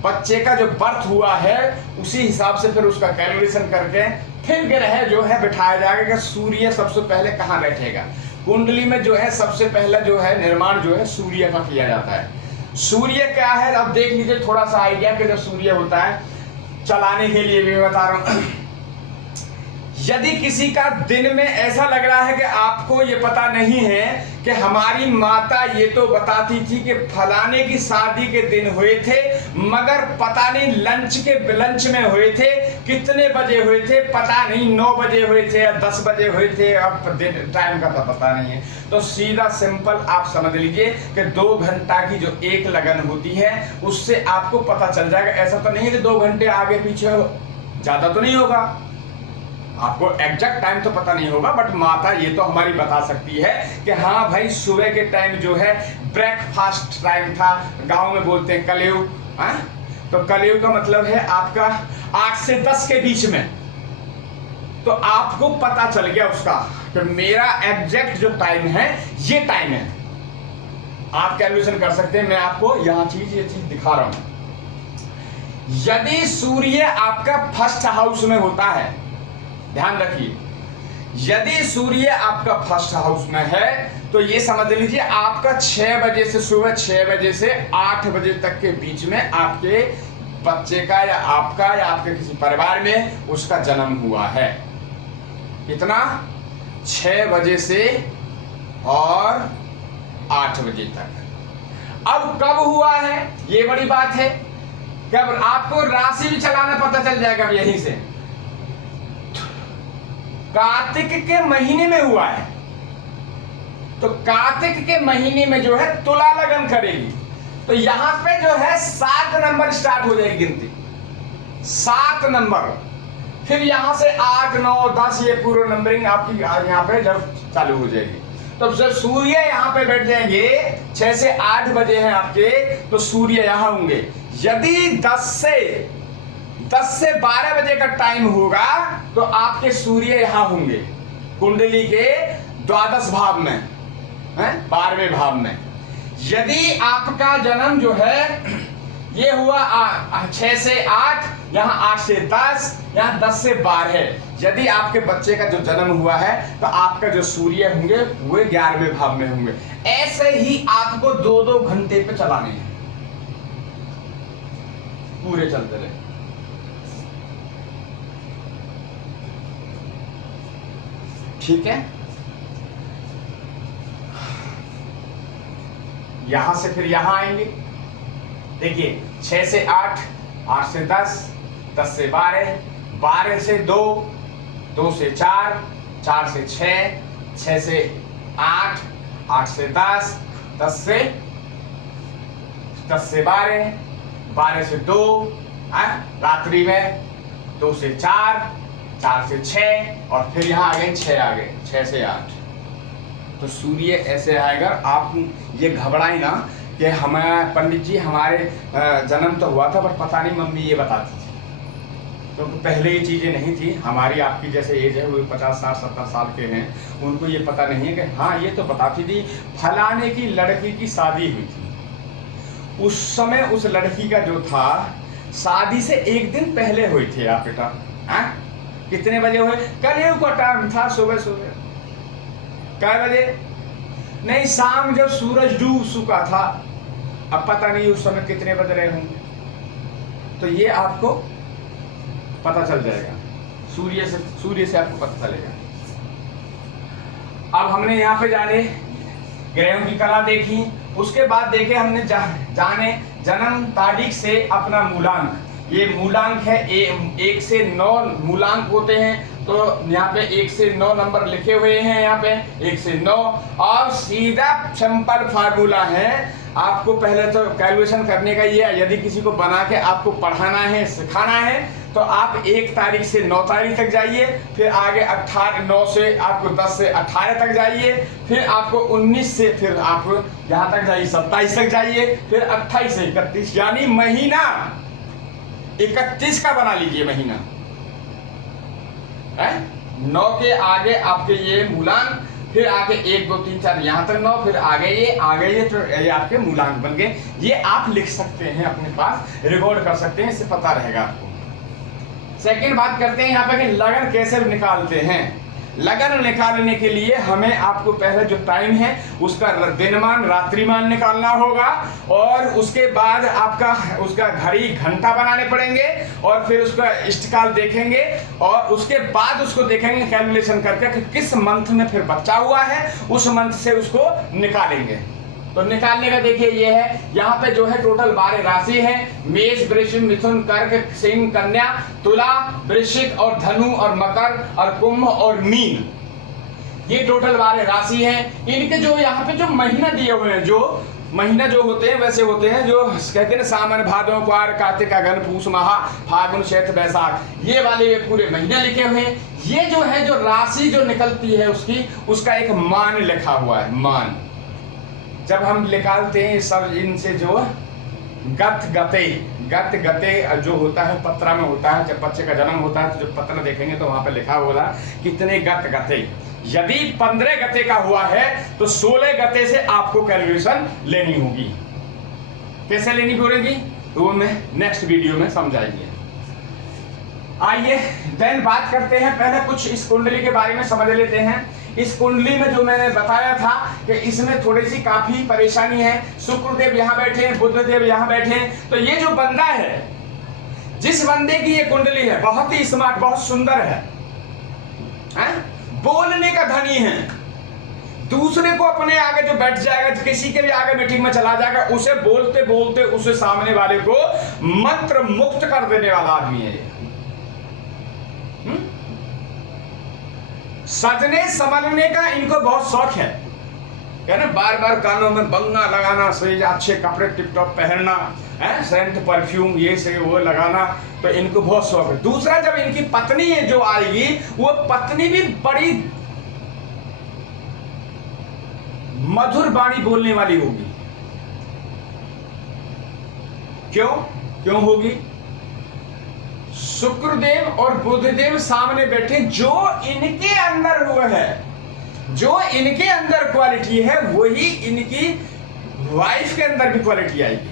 बच्चे का जो बर्थ हुआ है, उसी हिसाब से फिर उसका कैलकुलेशन करके फिर ग्रह जो है बिठाया जाएगा कि सूर्य सबसे पहले कहाँ बैठेगा। कुंडली में जो है सबसे पहला जो है निर्माण जो है सूर्य का किया जाता है। सूर्य क्या है, अब देख लीजिए थोड़ा सा आइडिया कि जब सूर्य होता है, चलाने के लिए भी बता रहा हूं। यदि किसी का दिन में ऐसा लग रहा है कि आपको ये पता नहीं है कि हमारी माता ये तो बताती थी कि फलाने की शादी के दिन हुए थे, मगर पता नहीं लंच में हुए थे, कितने बजे हुए थे पता नहीं, 9 बजे हुए थे या 10 बजे हुए थे, अब टाइम का तो पता नहीं है, तो सीधा सिंपल आप समझ लीजिए कि 2 घंटा की जो एक लगन होती है उससे आपको पता चल जाएगा। ऐसा तो नहीं है कि 2 घंटे आगे पीछे हो, ज्यादा तो नहीं होगा, आपको एग्जैक्ट टाइम तो पता नहीं होगा, बट माता ये तो हमारी बता सकती है कि हाँ भाई सुबह के टाइम जो है ब्रेकफास्ट टाइम था, गांव में बोलते हैं कलयुग, तो कलयुग का मतलब है आपका 8 से 10 के बीच में, तो आपको पता चल गया उसका कि मेरा एग्जैक्ट जो टाइम है ये टाइम है। आप कैलकुलेशन कर सकते हैं, मैं आपको ये चीज दिखा रहा हूं। यदि सूर्य आपका फर्स्ट हाउस में होता है, ध्यान रखिए, यदि सूर्य आपका फर्स्ट हाउस में है तो ये समझ लीजिए आपका 6 बजे से, सुबह 6 बजे से 8 बजे तक के बीच में आपके बच्चे का या आपका या आपके किसी परिवार में उसका जन्म हुआ है। कितना? 6 बजे से और 8 बजे तक। अब कब हुआ है ये बड़ी बात है, कब आपको राशि भी चलाना पता चल जाएगा यहीं से। कार्तिक के महीने में हुआ है, तो कार्तिक के महीने में जो है तुला लगन करेगी, तो यहां पे जो है 7 नंबर स्टार्ट हो जाएगी गिनती, 7 नंबर, फिर यहां से 8 9 10 ये पूरा नंबरिंग आपकी यहां पे जब चालू हो जाएगी। तो जब सूर्य यहां पे बैठ जाएंगे, 6 से 8 बजे हैं आपके, तो सूर्य यहां होंगे। यदि 10 से 12 बजे का टाइम होगा तो आपके सूर्य यहां होंगे कुंडली के द्वादश भाव में, 12वें भाव में। यदि आपका जन्म जो है ये हुआ 6 से 8, यहाँ 8 से 10, यहाँ 10 से 12, यदि आपके बच्चे का जो जन्म हुआ है तो आपका जो सूर्य होंगे वो 11वें भाव में होंगे। ऐसे ही आपको 2-2 घंटे पे चलाने हैं, पूरे चलते रहे। ठीक है, यहां से फिर यहां आएंगे। देखिए 6 से 8, 8 से 10, 10 से 12, 12 से 2, 2 से 4, 4 से 6, 6 से 8, 8 से 10, 10 से 12, 12 से 2, रात्रि में 2 से 4, 4 से 6, और फिर यहाँ आ गए 6 आ गए, 6 से 8। तो सूर्य ऐसे आएगा। आप ये घबराए ना कि हमें पंडित जी हमारे जन्म तो हुआ था पर पता नहीं, मम्मी ये बताती थी, क्योंकि पहले ये चीज़ें नहीं थी। हमारी आपकी जैसे एज है, वो 50 60 70 साल के हैं, उनको ये पता नहीं है कि हाँ ये तो बताती थी फलाने की लड़की की शादी हुई थी। उस समय उस लड़की का जो था शादी से 1 दिन पहले हुई थी आप बेटा। कितने बजे हुए? कलयुग का टाइम था, सुबह क्या बजे? नहीं, शाम जब सूरज डूब चुका था। अब पता नहीं उस समय कितने बज रहे होंगे, तो ये आपको पता चल जाएगा, सूर्य से आपको पता चलेगा। अब हमने यहाँ पे जाने ग्रहों की कला देखी, उसके बाद देखे हमने जाने जन्म तारीख से अपना मूलांक। ये मूलांक है, 1 से 9 मूलांक होते हैं, तो यहाँ पे 1 से 9 नंबर लिखे हुए हैं, यहाँ पे 1 से 9, और सीधा सिंपल फार्मूला है। आपको पहले तो कैलकुलेशन करने का ये, यदि किसी को बना के आपको पढ़ाना है, सिखाना है, तो आप 1 तारीख से 9 तारीख तक जाइए, फिर आगे 9 से आपको 10 से 18 तक जाइए, फिर आपको 19 से फिर आप यहाँ तक जाइए 27 तक जाइए, फिर 28 से 31, यानी महीना 31 का बना लीजिए महीना। 9 के आगे आपके ये मूलांक, फिर आगे 1 2 3 4 यहाँ तक 9, फिर आगे ये तो ये आपके मूलांक बन गए। ये आप लिख सकते हैं, अपने पास रिकॉर्ड कर सकते हैं, इससे पता रहेगा आपको। सेकंड बात करते हैं यहाँ पे कि लगन कैसे निकालते हैं। लगन निकालने के लिए हमें आपको पहले जो टाइम है उसका दिनमान रात्रिमान निकालना होगा, और उसके बाद आपका उसका घड़ी घंटा बनाने पड़ेंगे, और फिर उसका इष्टकाल देखेंगे, और उसके बाद उसको देखेंगे कैलकुलेशन करके कि किस मंथ में फिर बच्चा हुआ है, उस मंथ से उसको निकालेंगे। तो निकालने का देखिए ये है, यहाँ पे जो है टोटल 12 राशि है, मेष वृश्चिक मिथुन कर्क सिंह कन्या तुला वृश्चिक और धनु और मकर और कुंभ और मीन, ये टोटल 12 राशि है। इनके जो यहाँ पे जो महीना दिए हुए हैं, जो महीना जो होते हैं वैसे होते हैं, जो कहते हैं सावन भादो क्वार कार्तिक अगन पूष महा फागुन चैत्र बैसाख, ये वाले ये पूरे महीना लिखे हुए हैं। ये जो है जो राशि जो निकलती है उसकी, उसका एक मान लिखा हुआ है, मान। जब हम निकालते हैं सब इनसे जो गत गते जो होता है पत्रा में होता है, जब बच्चे का जन्म होता है तो जब पत्र देखेंगे तो वहां पे लिखा होगा कितने गत गते। यदि 15 गते का हुआ है तो 16 गते से आपको कैलकुलेशन लेनी होगी। कैसे लेनी पड़ेगी तो वो मैं नेक्स्ट वीडियो में समझाएंगे। आइए देन बात करते हैं, पहले कुछ इस कुंडली के बारे में समझ लेते हैं। इस कुंडली में जो मैंने बताया था कि इसमें थोड़ी सी काफी परेशानी है। शुक्रदेव यहाँ बैठे हैं, बुधदेव यहाँ बैठे हैं, तो ये जो बंदा है, जिस बंदे की ये कुंडली है, बहुत ही स्मार्ट, बहुत सुंदर है, बोलने का धनी है, दूसरे को अपने आगे जो बैठ जाएगा, किसी के भी आगे मीटिंग में चला जाएगा, उसे बोलते बोलते उसे सामने वाले को मंत्र मुक्त कर देने वाला आदमी है ये। सजने संभलने का इनको बहुत शौक है, ना, बार बार कानों में बंगा लगाना, सही अच्छे कपड़े टिप टॉप पहनना, सेंट परफ्यूम ये से वो लगाना, तो इनको बहुत शौक है। दूसरा, जब इनकी पत्नी है जो आएगी, वो पत्नी भी बड़ी मधुर वाणी बोलने वाली होगी। क्यों होगी? शुक्रदेव और बुधदेव सामने बैठे, जो इनके अंदर हुए है, जो इनके अंदर क्वालिटी है वही इनकी वाइफ के अंदर भी क्वालिटी आएगी।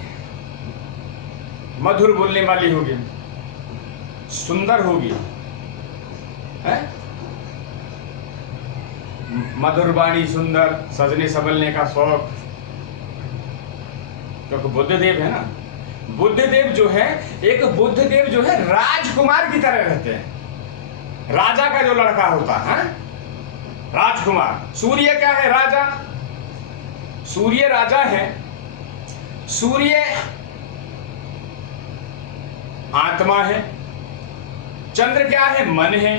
मधुर बोलने वाली होगी, सुंदर होगी, है मधुर वाणी, सुंदर, सजने संभलने का शौक। क्योंकि बुधदेव है ना, बुद्धदेव जो है, एक बुद्धदेव जो है राजकुमार की तरह रहते हैं, राजा का जो लड़का होता है, राजकुमार। सूर्य क्या है? राजा। सूर्य राजा है। सूर्य आत्मा है। चंद्र क्या है? मन है।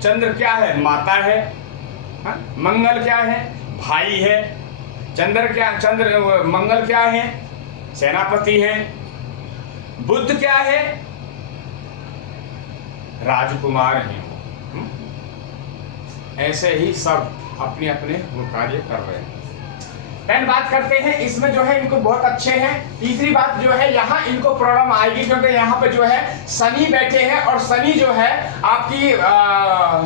चंद्र क्या है? माता है। मंगल क्या है? भाई है। मंगल क्या है? सेनापति है। बुध क्या है? राजकुमार हैं। ऐसे ही सब अपने अपने वो कार्य कर रहे हैं। देन बात करते हैं, इसमें जो है इनको बहुत अच्छे हैं। तीसरी बात जो है, यहाँ इनको प्रॉब्लम आएगी क्योंकि यहाँ पे जो है शनि बैठे हैं, और शनि जो है आपकी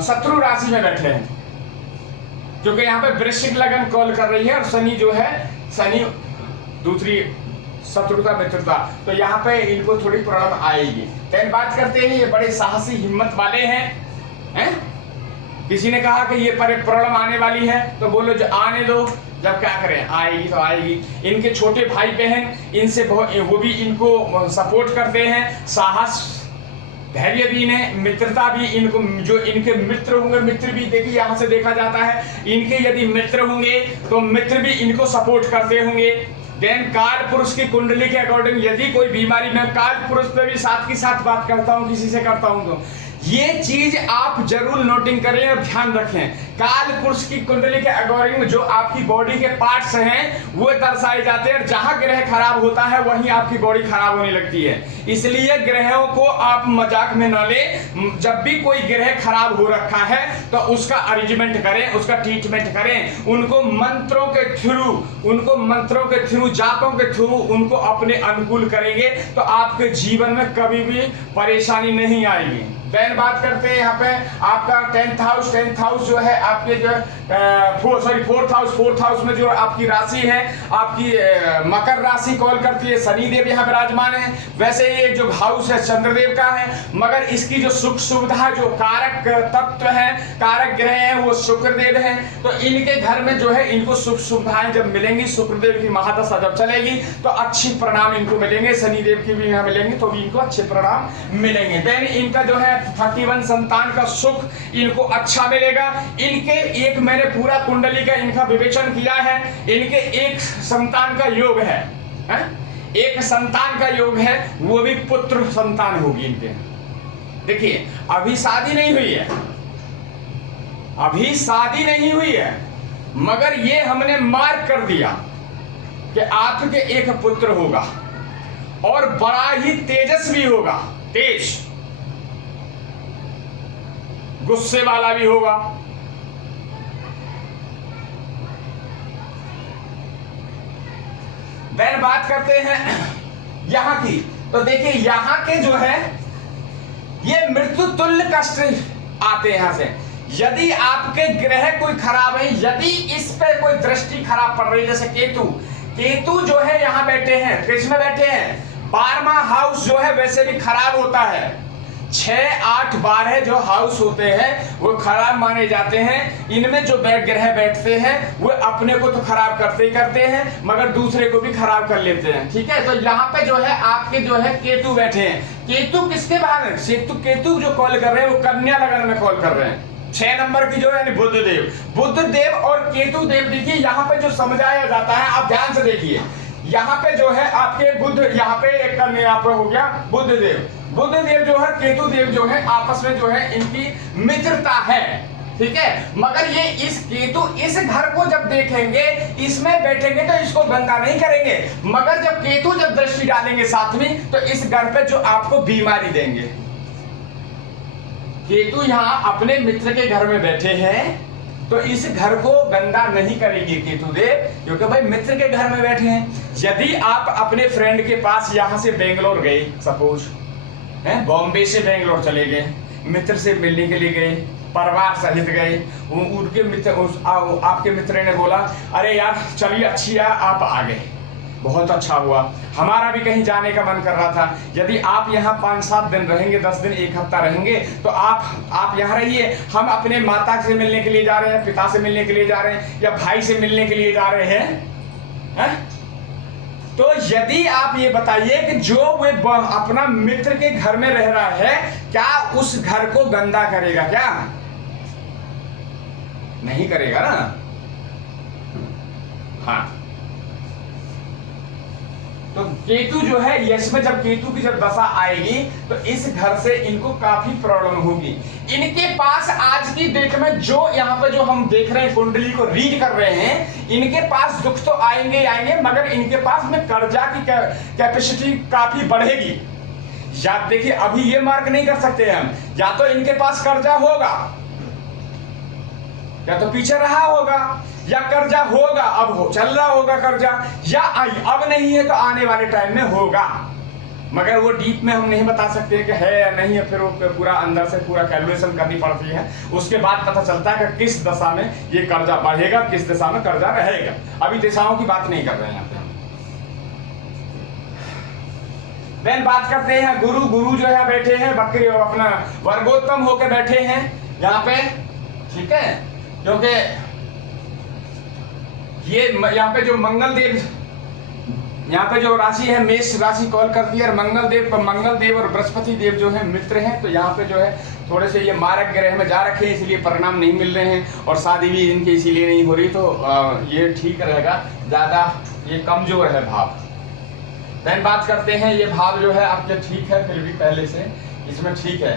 शत्रु राशि में बैठे हैं, क्योंकि यहाँ पे वृश्चिक लगन कॉल कर रही है, और शनि जो है, शनि दूसरी शत्रुता मित्रता, तो यहाँ पे इनको थोड़ी प्रॉब्लम आएगी। देन बात करते हैं, ये बड़े साहसी हिम्मत वाले हैं? किसी ने कहा कि ये पर प्रॉब्लम आने वाली है, तो बोलो जो आने दो, जब क्या करें, आएगी तो आएगी। इनके छोटे भाई बहन इनसे वो भी इनको सपोर्ट करते हैं, साहस धैर्य भी इन्हें, मित्रता भी इनको, जो इनके मित्र होंगे, मित्र भी देखिए यहाँ से देखा जाता है, इनके यदि मित्र होंगे तो मित्र भी इनको सपोर्ट करते होंगे। देन काल पुरुष की कुंडली के अकॉर्डिंग यदि कोई बीमारी, मैं काल पुरुष पे भी साथ की साथ बात करता हूँ, किसी से करता हूँ, तो ये चीज आप जरूर नोटिंग करें और ध्यान रखें। काल पुरुष की कुंडली के अकॉर्डिंग जो आपकी बॉडी के पार्ट्स हैं वो दर्शाए जाते हैं, जहां ग्रह खराब होता है वहीं आपकी बॉडी खराब होने लगती है। इसलिए ग्रहों को आप मजाक में न लें। जब भी कोई ग्रह खराब हो रखा है तो उसका अरेंजमेंट करें, उसका ट्रीटमेंट करें, उनको मंत्रों के थ्रू, जापों के थ्रू उनको अपने अनुकूल करेंगे तो आपके जीवन में कभी भी परेशानी नहीं आएगी। देन बात करते हैं यहाँ पे आपका 10th हाउस जो है आपके जो फोर्थ हाउस में जो आपकी राशि है, आपकी मकर राशि कॉल करती है, शनिदेव यहाँ विराजमान है। वैसे ये जो हाउस है चंद्रदेव का है, मगर इसकी जो सुख सुविधा जो कारक तत्व है, कारक ग्रह है, वो शुक्रदेव है। तो इनके घर में जो है इनको सुख सुविधाएं जब मिलेंगी, शुक्रदेव की महादशा जब चलेगी तो अच्छी परिणाम इनको मिलेंगे, शनिदेव की भी यहाँ मिलेंगे तो भी इनको अच्छे परिणाम मिलेंगे। देन इनका जो है 31 संतान का सुख इनको अच्छा मिलेगा। इनके एक मैंने पूरा कुंडली का इनका विवेचन किया है, इनके एक संतान का योग है, एक संतान का योग है, वो भी पुत्र संतान होगी इनके। देखिए अभी शादी नहीं हुई है, अभी शादी नहीं हुई है, मगर ये हमने मार्क कर दिया कि आपके एक पुत्र होगा और बड़ा ही तेजस्वी होगा, तेज, गुस्से वाला भी होगा। देन बात करते हैं यहां की, तो देखिए यहां के जो है ये मृत्यु तुल्य कष्ट आते हैं यहां से। यदि आपके ग्रह कोई खराब है, यदि इस पे कोई दृष्टि खराब पड़ रही है, जैसे केतु जो है यहां बैठे हैं, किसमें बैठे हैं, 12वां हाउस जो है वैसे भी खराब होता है। 6, 8, 12 जो हाउस होते हैं वो खराब माने जाते हैं। इनमें जो ग्रह बैठते हैं वो अपने को तो खराब करते ही करते हैं, मगर दूसरे को भी खराब कर लेते हैं। ठीक है, तो यहाँ पे जो है आपके जो है केतु बैठे हैं। केतु किसके बाहर, केतु जो कॉल कर रहे हैं वो कन्या लगन में कॉल कर रहे हैं। 6 नंबर की जो है बुधदेव और केतु देव। देखिए यहाँ पे जो समझाया जाता है, आप ध्यान से देखिए, यहाँ पे जो है आपके बुध, यहाँ पे एक कन्या यहाँ पे हो गया बुधदेव जो है, केतु देव जो है, आपस में जो है इनकी मित्रता है। ठीक है, मगर ये इस केतु इस घर को जब देखेंगे, इसमें बैठेंगे तो इसको गंदा नहीं करेंगे, मगर जब केतु जब दृष्टि डालेंगे साथ में तो इस घर पे जो आपको बीमारी देंगे। केतु यहाँ अपने मित्र के घर में बैठे हैं तो इस घर को गंदा नहीं करेंगे केतु देव, क्योंकि भाई मित्र के घर में बैठे हैं। यदि आप अपने फ्रेंड के पास यहाँ से बेंगलोर गए, सपोज बॉम्बे से बेंगलोर चले गए, मित्र से मिलने के लिए गए, परिवार सहित गए, उनके मित्र आपके मित्र ने बोला अरे यार चलिए अच्छी है, आप आ गए, बहुत अच्छा हुआ, हमारा भी कहीं जाने का मन कर रहा था। यदि आप यहाँ 5-7 दिन रहेंगे, 10 दिन, 1 हफ्ता रहेंगे तो आप यहाँ रहिए, हम अपने माता से मिलने के लिए जा रहे हैं, पिता से मिलने के लिए जा रहे हैं, या भाई से मिलने के लिए जा रहे हैं। तो यदि आप ये बताइए कि जो वो अपना मित्र के घर में रह रहा है, क्या उस घर को गंदा करेगा? क्या नहीं करेगा ना। हाँ, तो केतु जो है, यश में जब केतु की जब दशा आएगी तो इस घर से इनको काफी प्रॉब्लम होगी। इनके पास आज की डेट में जो यहाँ पे जो हम देख रहे हैं, कुंडली को रीड कर रहे हैं, इनके पास दुख तो आएंगे आएंगे, मगर इनके पास में कर्जा की कैपेसिटी काफी बढ़ेगी। या देखिए अभी ये मार्क नहीं कर सकते हम, या तो इनके पास कर्जा होगा, या तो पीछे रहा होगा, या कर्जा होगा, अब चल रहा होगा कर्जा, या अब नहीं है तो आने वाले टाइम में होगा, मगर वो डीप में हम नहीं बता सकते कि है या नहीं है। फिर वो पूरा अंदर से पूरा कैलकुलेशन करनी पड़ती है, उसके बाद पता चलता है कि किस दशा में ये कर्जा बढ़ेगा, किस दिशा में कर्जा रहेगा। अभी दिशाओं की बात नहीं कर रहे हैं यहाँ पे हम। देन बात करते हैं गुरु जो है बैठे हैं बकरी अपना वर्गोत्तम होके बैठे हैं यहाँ पे। ठीक है, क्योंकि ये यहाँ पे जो मंगल देव, यहाँ पे जो राशि है मेष राशि कॉल करती है, और मंगल देव और बृहस्पति देव जो है मित्र हैं, तो यहाँ पे जो है थोड़े से ये मारक ग्रह में जा रखे हैं, इसलिए परिणाम नहीं मिल रहे हैं, और शादी भी इनकी इसीलिए नहीं हो रही। तो ये ठीक रहेगा, ज़्यादा ये कमजोर है भाव। देन बात करते हैं, ये भाव जो है आपके ठीक है, फिर भी पहले से इसमें ठीक है,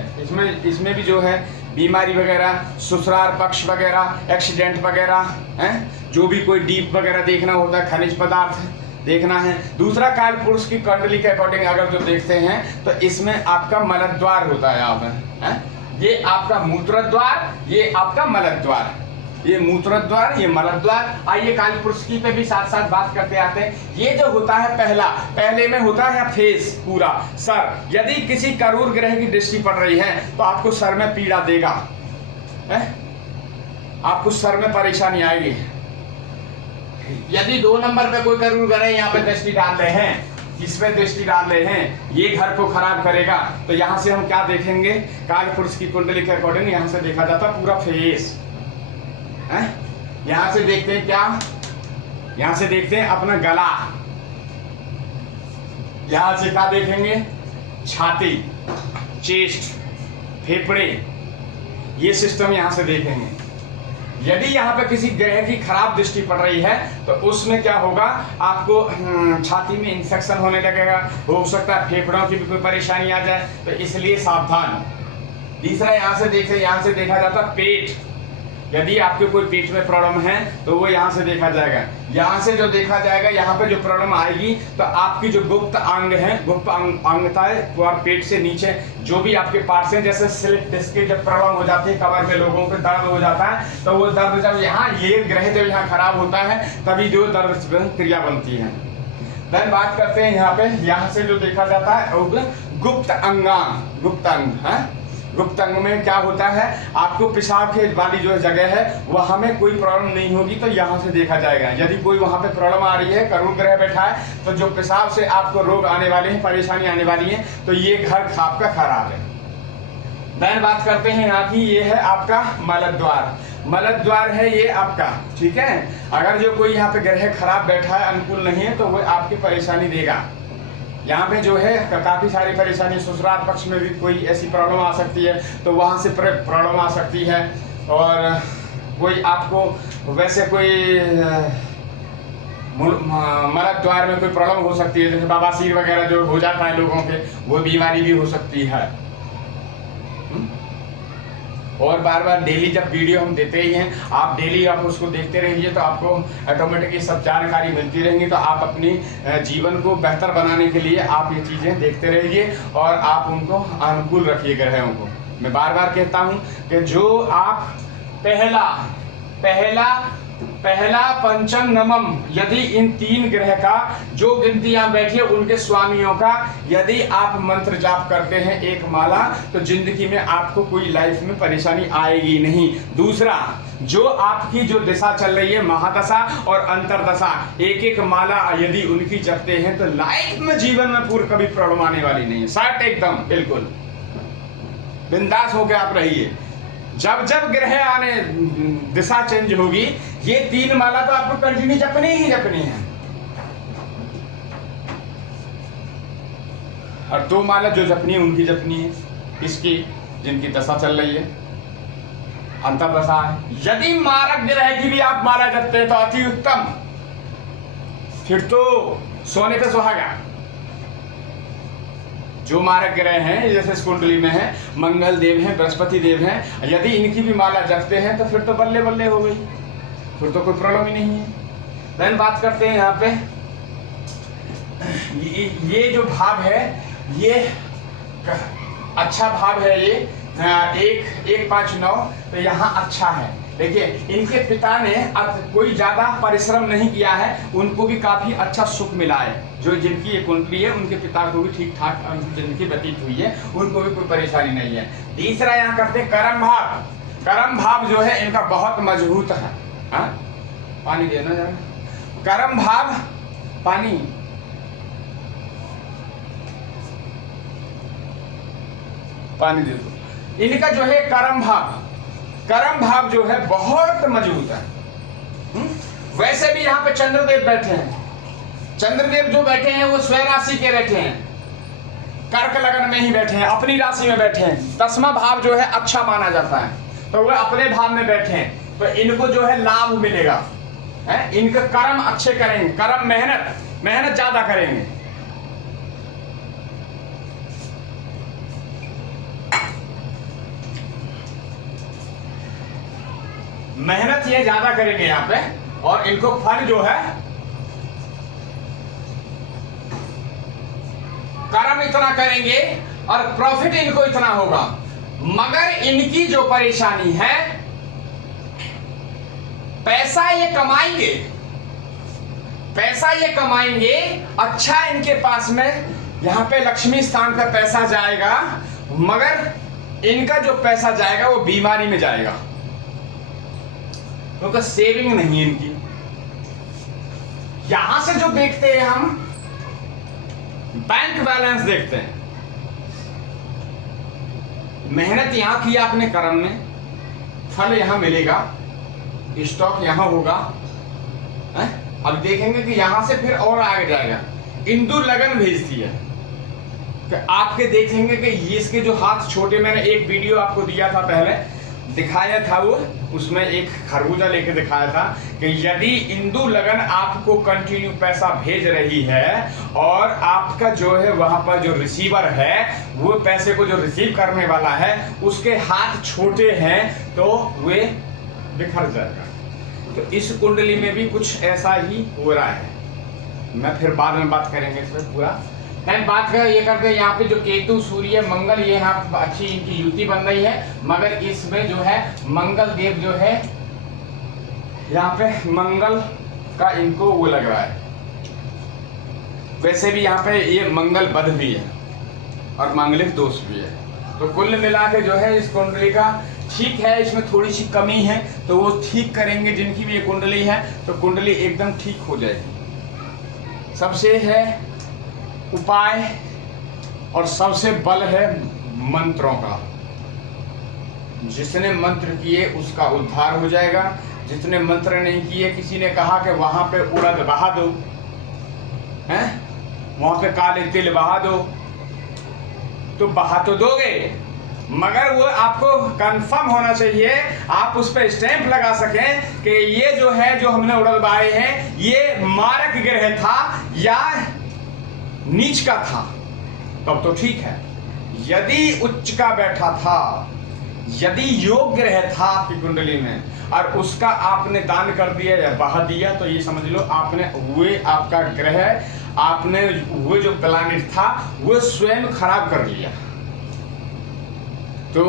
इसमें भी जो है बीमारी वगैरह, ससुराल पक्ष वगैरह, एक्सीडेंट वगैरह हैं, जो भी कोई डीप वगैरह देखना होता है, खनिज पदार्थ देखना है। दूसरा काल पुरुष की कुंडली के अकॉर्डिंग अगर जो देखते हैं तो इसमें आपका मलद्वार होता है, आप ये आपका मूत्र द्वार, ये आपका मलद्वार। ये मूत्र द्वार, ये मल द्वार। आइए काल पुरुष की पे भी साथ साथ बात करते आते हैं। ये जो होता है पहले में होता है फेस पूरा सर। यदि किसी करूर ग्रह की दृष्टि पड़ रही है तो आपको सर में पीड़ा देगा, आपको सर में परेशानी आएगी। यदि 2 नंबर पे कोई करूर ग्रह यहाँ पे दृष्टि डाल रहे हैं, इसमें दृष्टि डाल रहे हैं, ये घर को खराब करेगा, तो यहाँ से हम क्या देखेंगे? काल पुरुष की कुंडली के अकॉर्डिंग यहाँ से देखा जाता है पूरा फेस। यहाँ से देखते हैं क्या? यहाँ से देखते हैं अपना गला, यहाँ से क्या देखेंगे? छाती, चेस्ट, फेफड़े, ये सिस्टम यहाँ से देखेंगे। यदि यहाँ पे किसी ग्रह की खराब दृष्टि पड़ रही है तो उसमें क्या होगा? आपको छाती में इंफेक्शन होने लगेगा, हो सकता है फेफड़ों की भी कोई परेशानी आ जाए, तो इसलिए सावधान। तीसरा यहाँ से देखा जाता पेट। यदि आपके कोई पेट में प्रॉब्लम है तो वो यहाँ से देखा जाएगा। यहाँ से जो देखा जाएगा, यहाँ पे जो प्रॉब्लम आएगी तो आपकी जो गुप्त अंग है, गुप्त अंगताएं और पेट से नीचे जो भी आपके पार्ट्स हैं, जैसे स्लिप डिस्क की जब प्रॉब्लम हो जाती है, कमर में लोगों को दर्द हो जाता है, तो वो दर्द जब यहाँ ये ग्रह जब यहाँ खराब होता है तभी जो दर्द क्रिया बनती है। देन बात करते हैं यहाँ से जो देखा जाता है गुप्त अंगांग, गुप्त अंग है। गुप्त अंग में क्या होता है? आपको पेशाब के वाली जो जगह है वहां में कोई प्रॉब्लम नहीं होगी तो यहाँ से देखा जाएगा। यदि कोई वहां पे प्रॉब्लम आ रही है, करूर ग्रह बैठा है, तो जो पेशाब से आपको रोग आने वाले हैं, परेशानी आने वाली है, तो ये घर आपका खराब है। देन बात करते हैं यहाँ की, ये है आपका मलद्वार। मलद्वार है ये आपका, ठीक है। अगर जो कोई यहाँ पे ग्रह खराब बैठा है, अनुकूल नहीं है, तो वो आपकी परेशानी देगा। यहाँ पे जो है काफ़ी सारी परेशानी, ससुराल पक्ष में भी कोई ऐसी प्रॉब्लम आ सकती है तो वहाँ से प्रॉब्लम आ सकती है। और कोई आपको वैसे कोई मलद्वार द्वार में कोई प्रॉब्लम हो सकती है, जैसे बवासीर वगैरह जो हो जाता है लोगों के, वो बीमारी भी हो सकती है। और बार बार डेली जब वीडियो हम देते ही हैं, आप डेली आप उसको देखते रहिए तो आपको ऑटोमेटिकली सब जानकारी मिलती रहेंगी। तो आप अपनी जीवन को बेहतर बनाने के लिए आप ये चीज़ें देखते रहिए और आप उनको अनुकूल रखिए ग्रहों को। मैं बार बार कहता हूँ कि जो आप पहला पंचम नवम, यदि इन 3 ग्रह का जो गिनती यहाँ बैठी है उनके स्वामियों का यदि आप मंत्र जाप करते हैं एक माला, तो जिंदगी में आपको कोई लाइफ में परेशानी आएगी नहीं। दूसरा, जो आपकी जो दिशा चल रही है, महादशा और अंतरदशा, एक माला यदि उनकी जपते हैं तो लाइफ में जीवन में पूरी कभी प्रॉब्लम आने वाली नहीं है। शर्ट एकदम बिल्कुल बिंदास होकर आप रहिए। जब जब ग्रह आने दिशा चेंज होगी, ये 3 माला तो आपको कंटिन्यू जपनी ही जपनी है। और 2 माला जो जपनी है उनकी जपनी है, इसकी जिनकी दशा चल रही है, अंतरदशा है। यदि मारक ग्रह की भी आप माला जपते हैं तो अति उत्तम, फिर तो सोने पे सुहागा। जो मारक ग्रह हैं, जैसे इस कुंडली में है, मंगल देव हैं, बृहस्पति देव हैं, यदि इनकी भी माला जपते हैं तो फिर तो बल्ले बल्ले हो गई, फिर तो कोई प्रॉब्लम ही नहीं है। देन बात करते हैं यहाँ पे, ये जो भाव है ये अच्छा भाव है, ये 1 5 9, तो यहाँ अच्छा है। देखिए इनके पिता ने कोई ज्यादा परिश्रम नहीं किया है, उनको भी काफी अच्छा सुख मिला है। जो जिनकी ये कुंडली है उनके पिता को भी ठीक ठाक जिंदगी व्यतीत हुई है, उनको भी कोई परेशानी नहीं है। तीसरा यहाँ करते हैं कर्म भाव। कर्म भाव जो है इनका बहुत मजबूत है। हाँ? पानी देना जरा। कर्म भाव, पानी, पानी दे दो। इनका जो है कर्म भाव जो है बहुत मजबूत है। वैसे भी यहाँ पे चंद्रदेव बैठे हैं, चंद्रदेव जो बैठे हैं वो स्वयं राशि के बैठे हैं, कर्क लगन में ही बैठे हैं, अपनी राशि में बैठे हैं। 10वां भाव जो है अच्छा माना जाता है, तो वह अपने भाव में बैठे हैं, तो इनको जो है लाभ मिलेगा। इनके कर्म अच्छे करेंगे, कर्म मेहनत ज्यादा करेंगे। मेहनत ये ज्यादा करेंगे यहाँ पे, और इनको फल जो है कर्म इतना करेंगे और प्रॉफिट इनको इतना होगा। मगर इनकी जो परेशानी है, पैसा ये कमाएंगे, पैसा ये कमाएंगे, अच्छा इनके पास में यहाँ पे लक्ष्मी स्थान पे पैसा जाएगा, मगर इनका जो पैसा जाएगा वो बीमारी में जाएगा, क्योंकि सेविंग नहीं है इनकी। यहां से जो देखते हैं हम बैंक बैलेंस देखते हैं, मेहनत यहां की आपने कर्म में, फल यहां मिलेगा, स्टॉक यहां होगा। अब देखेंगे कि यहां से फिर और आगे जाएगा। इंदु लगन भेजती है कि आपके देखेंगे कि ये इसके जो हाथ छोटे, मैंने एक वीडियो आपको दिया था पहले, दिखाया था वो, उसमें एक खरबूजा लेके दिखाया था कि यदि इंदु लगन आपको कंटिन्यू पैसा भेज रही है और आपका जो है वहां पर जो रिसीवर है वो पैसे को जो रिसीव करने वाला है उसके हाथ छोटे हैं तो वे बिखर जाएगा। तो इस कुंडली में भी कुछ ऐसा ही हो रहा है। मैं फिर बाद में बात करेंगे इस पर पूरा। बात कर ये करते हैं यहाँ पे जो केतु सूर्य मंगल ये यहाँ अच्छी इनकी युति बन रही है, मगर इसमें जो है मंगल देव जो है यहाँ पे मंगल का इनको वो लग रहा है। वैसे भी यहाँ पे ये मंगल बध भी है और मांगलिक दोष भी है। तो कुल मिला के जो है इस कुंडली का ठीक है, इसमें थोड़ी सी कमी है तो वो ठीक करेंगे। जिनकी भी ये कुंडली है तो कुंडली एकदम ठीक हो जाएगी। सबसे है उपाय और सबसे बल है मंत्रों का। जिसने मंत्र किए उसका उद्धार हो जाएगा, जितने मंत्र नहीं किए, किसी ने कहा कि वहां पे उड़द बहा दो, हैं वहां पे काले तिल बहा दो, तो बहा तो दोगे, मगर वो आपको कंफर्म होना चाहिए, आप उस पर स्टैंप लगा सकें कि ये जो है जो हमने उड़द बहाए हैं ये मारक ग्रह था या नीच का था, तब तो ठीक है। यदि उच्च का बैठा था, यदि योग ग्रह था आपकी कुंडली में और उसका आपने दान कर दिया या बहा दिया, तो ये समझ लो आपने हुए आपका ग्रह, आपने वो जो प्लैनेट था वो स्वयं खराब कर लिया। तो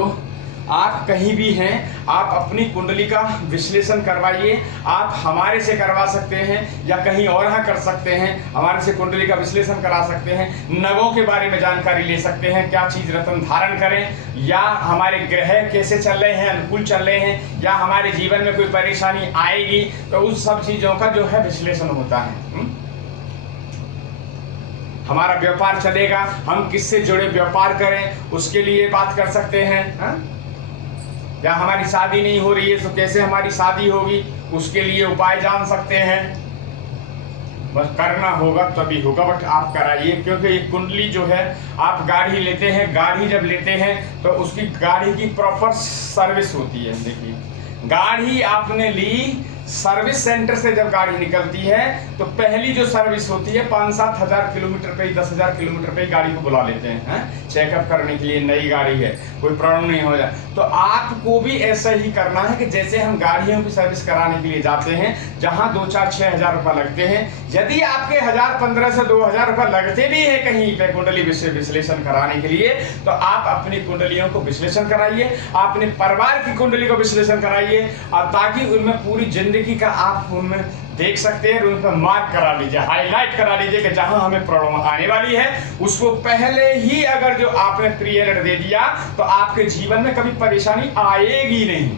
आप कहीं भी हैं, आप अपनी कुंडली का विश्लेषण करवाइए। आप हमारे से करवा सकते हैं या कहीं और यहाँ कर सकते हैं, हमारे से कुंडली का विश्लेषण करा सकते हैं। नवों के बारे में जानकारी ले सकते हैं, क्या चीज़ रत्न धारण करें, या हमारे ग्रह कैसे चल रहे हैं, अनुकूल चल रहे हैं, या हमारे जीवन में कोई परेशानी आएगी, तो उस सब चीज़ों का जो है विश्लेषण होता है। हमारा व्यापार चलेगा, हम किससे जुड़े व्यापार करें उसके लिए बात कर सकते हैं। या हमारी शादी नहीं हो रही है तो कैसे हमारी शादी होगी उसके लिए उपाय जान सकते हैं। बस करना होगा तभी होगा, बट आप कराइए। क्योंकि ये कुंडली जो है, आप गाड़ी लेते हैं, गाड़ी जब लेते हैं तो उसकी गाड़ी की प्रॉपर सर्विस होती है। देखिए गाड़ी आपने ली, सर्विस सेंटर से जब गाड़ी निकलती है तो पहली जो सर्विस होती है 5-7 हज़ार किलोमीटर पे, 10,000 किलोमीटर पे गाड़ी को बुला लेते हैं चेकअप करने के लिए, नई गाड़ी है, कोई प्रॉब्लम नहीं हो जाए। तो आपको भी ऐसा ही करना है कि जैसे हम गाड़ियों की सर्विस कराने के लिए जाते हैं, जहां 2-4-6 हज़ार रुपये लगते हैं, यदि आपके 1,000-1,500 से 2,000 रुपये लगते भी है कहीं पे कुंडली विश्लेषण कराने के लिए, तो आप अपनी कुंडलियों को विश्लेषण कराइए, अपने परिवार की कुंडली को विश्लेषण कराइए, और ताकि उनमें पूरी जिंदगी का आप उनमें देख सकते हैं। उन पर मार्क करा लीजिए, हाईलाइट करा लीजिए कि जहां हमें प्रॉब्लम आने वाली है उसको पहले ही अगर जो आपने पीरियड दे दिया तो आपके जीवन में कभी परेशानी आएगी नहीं।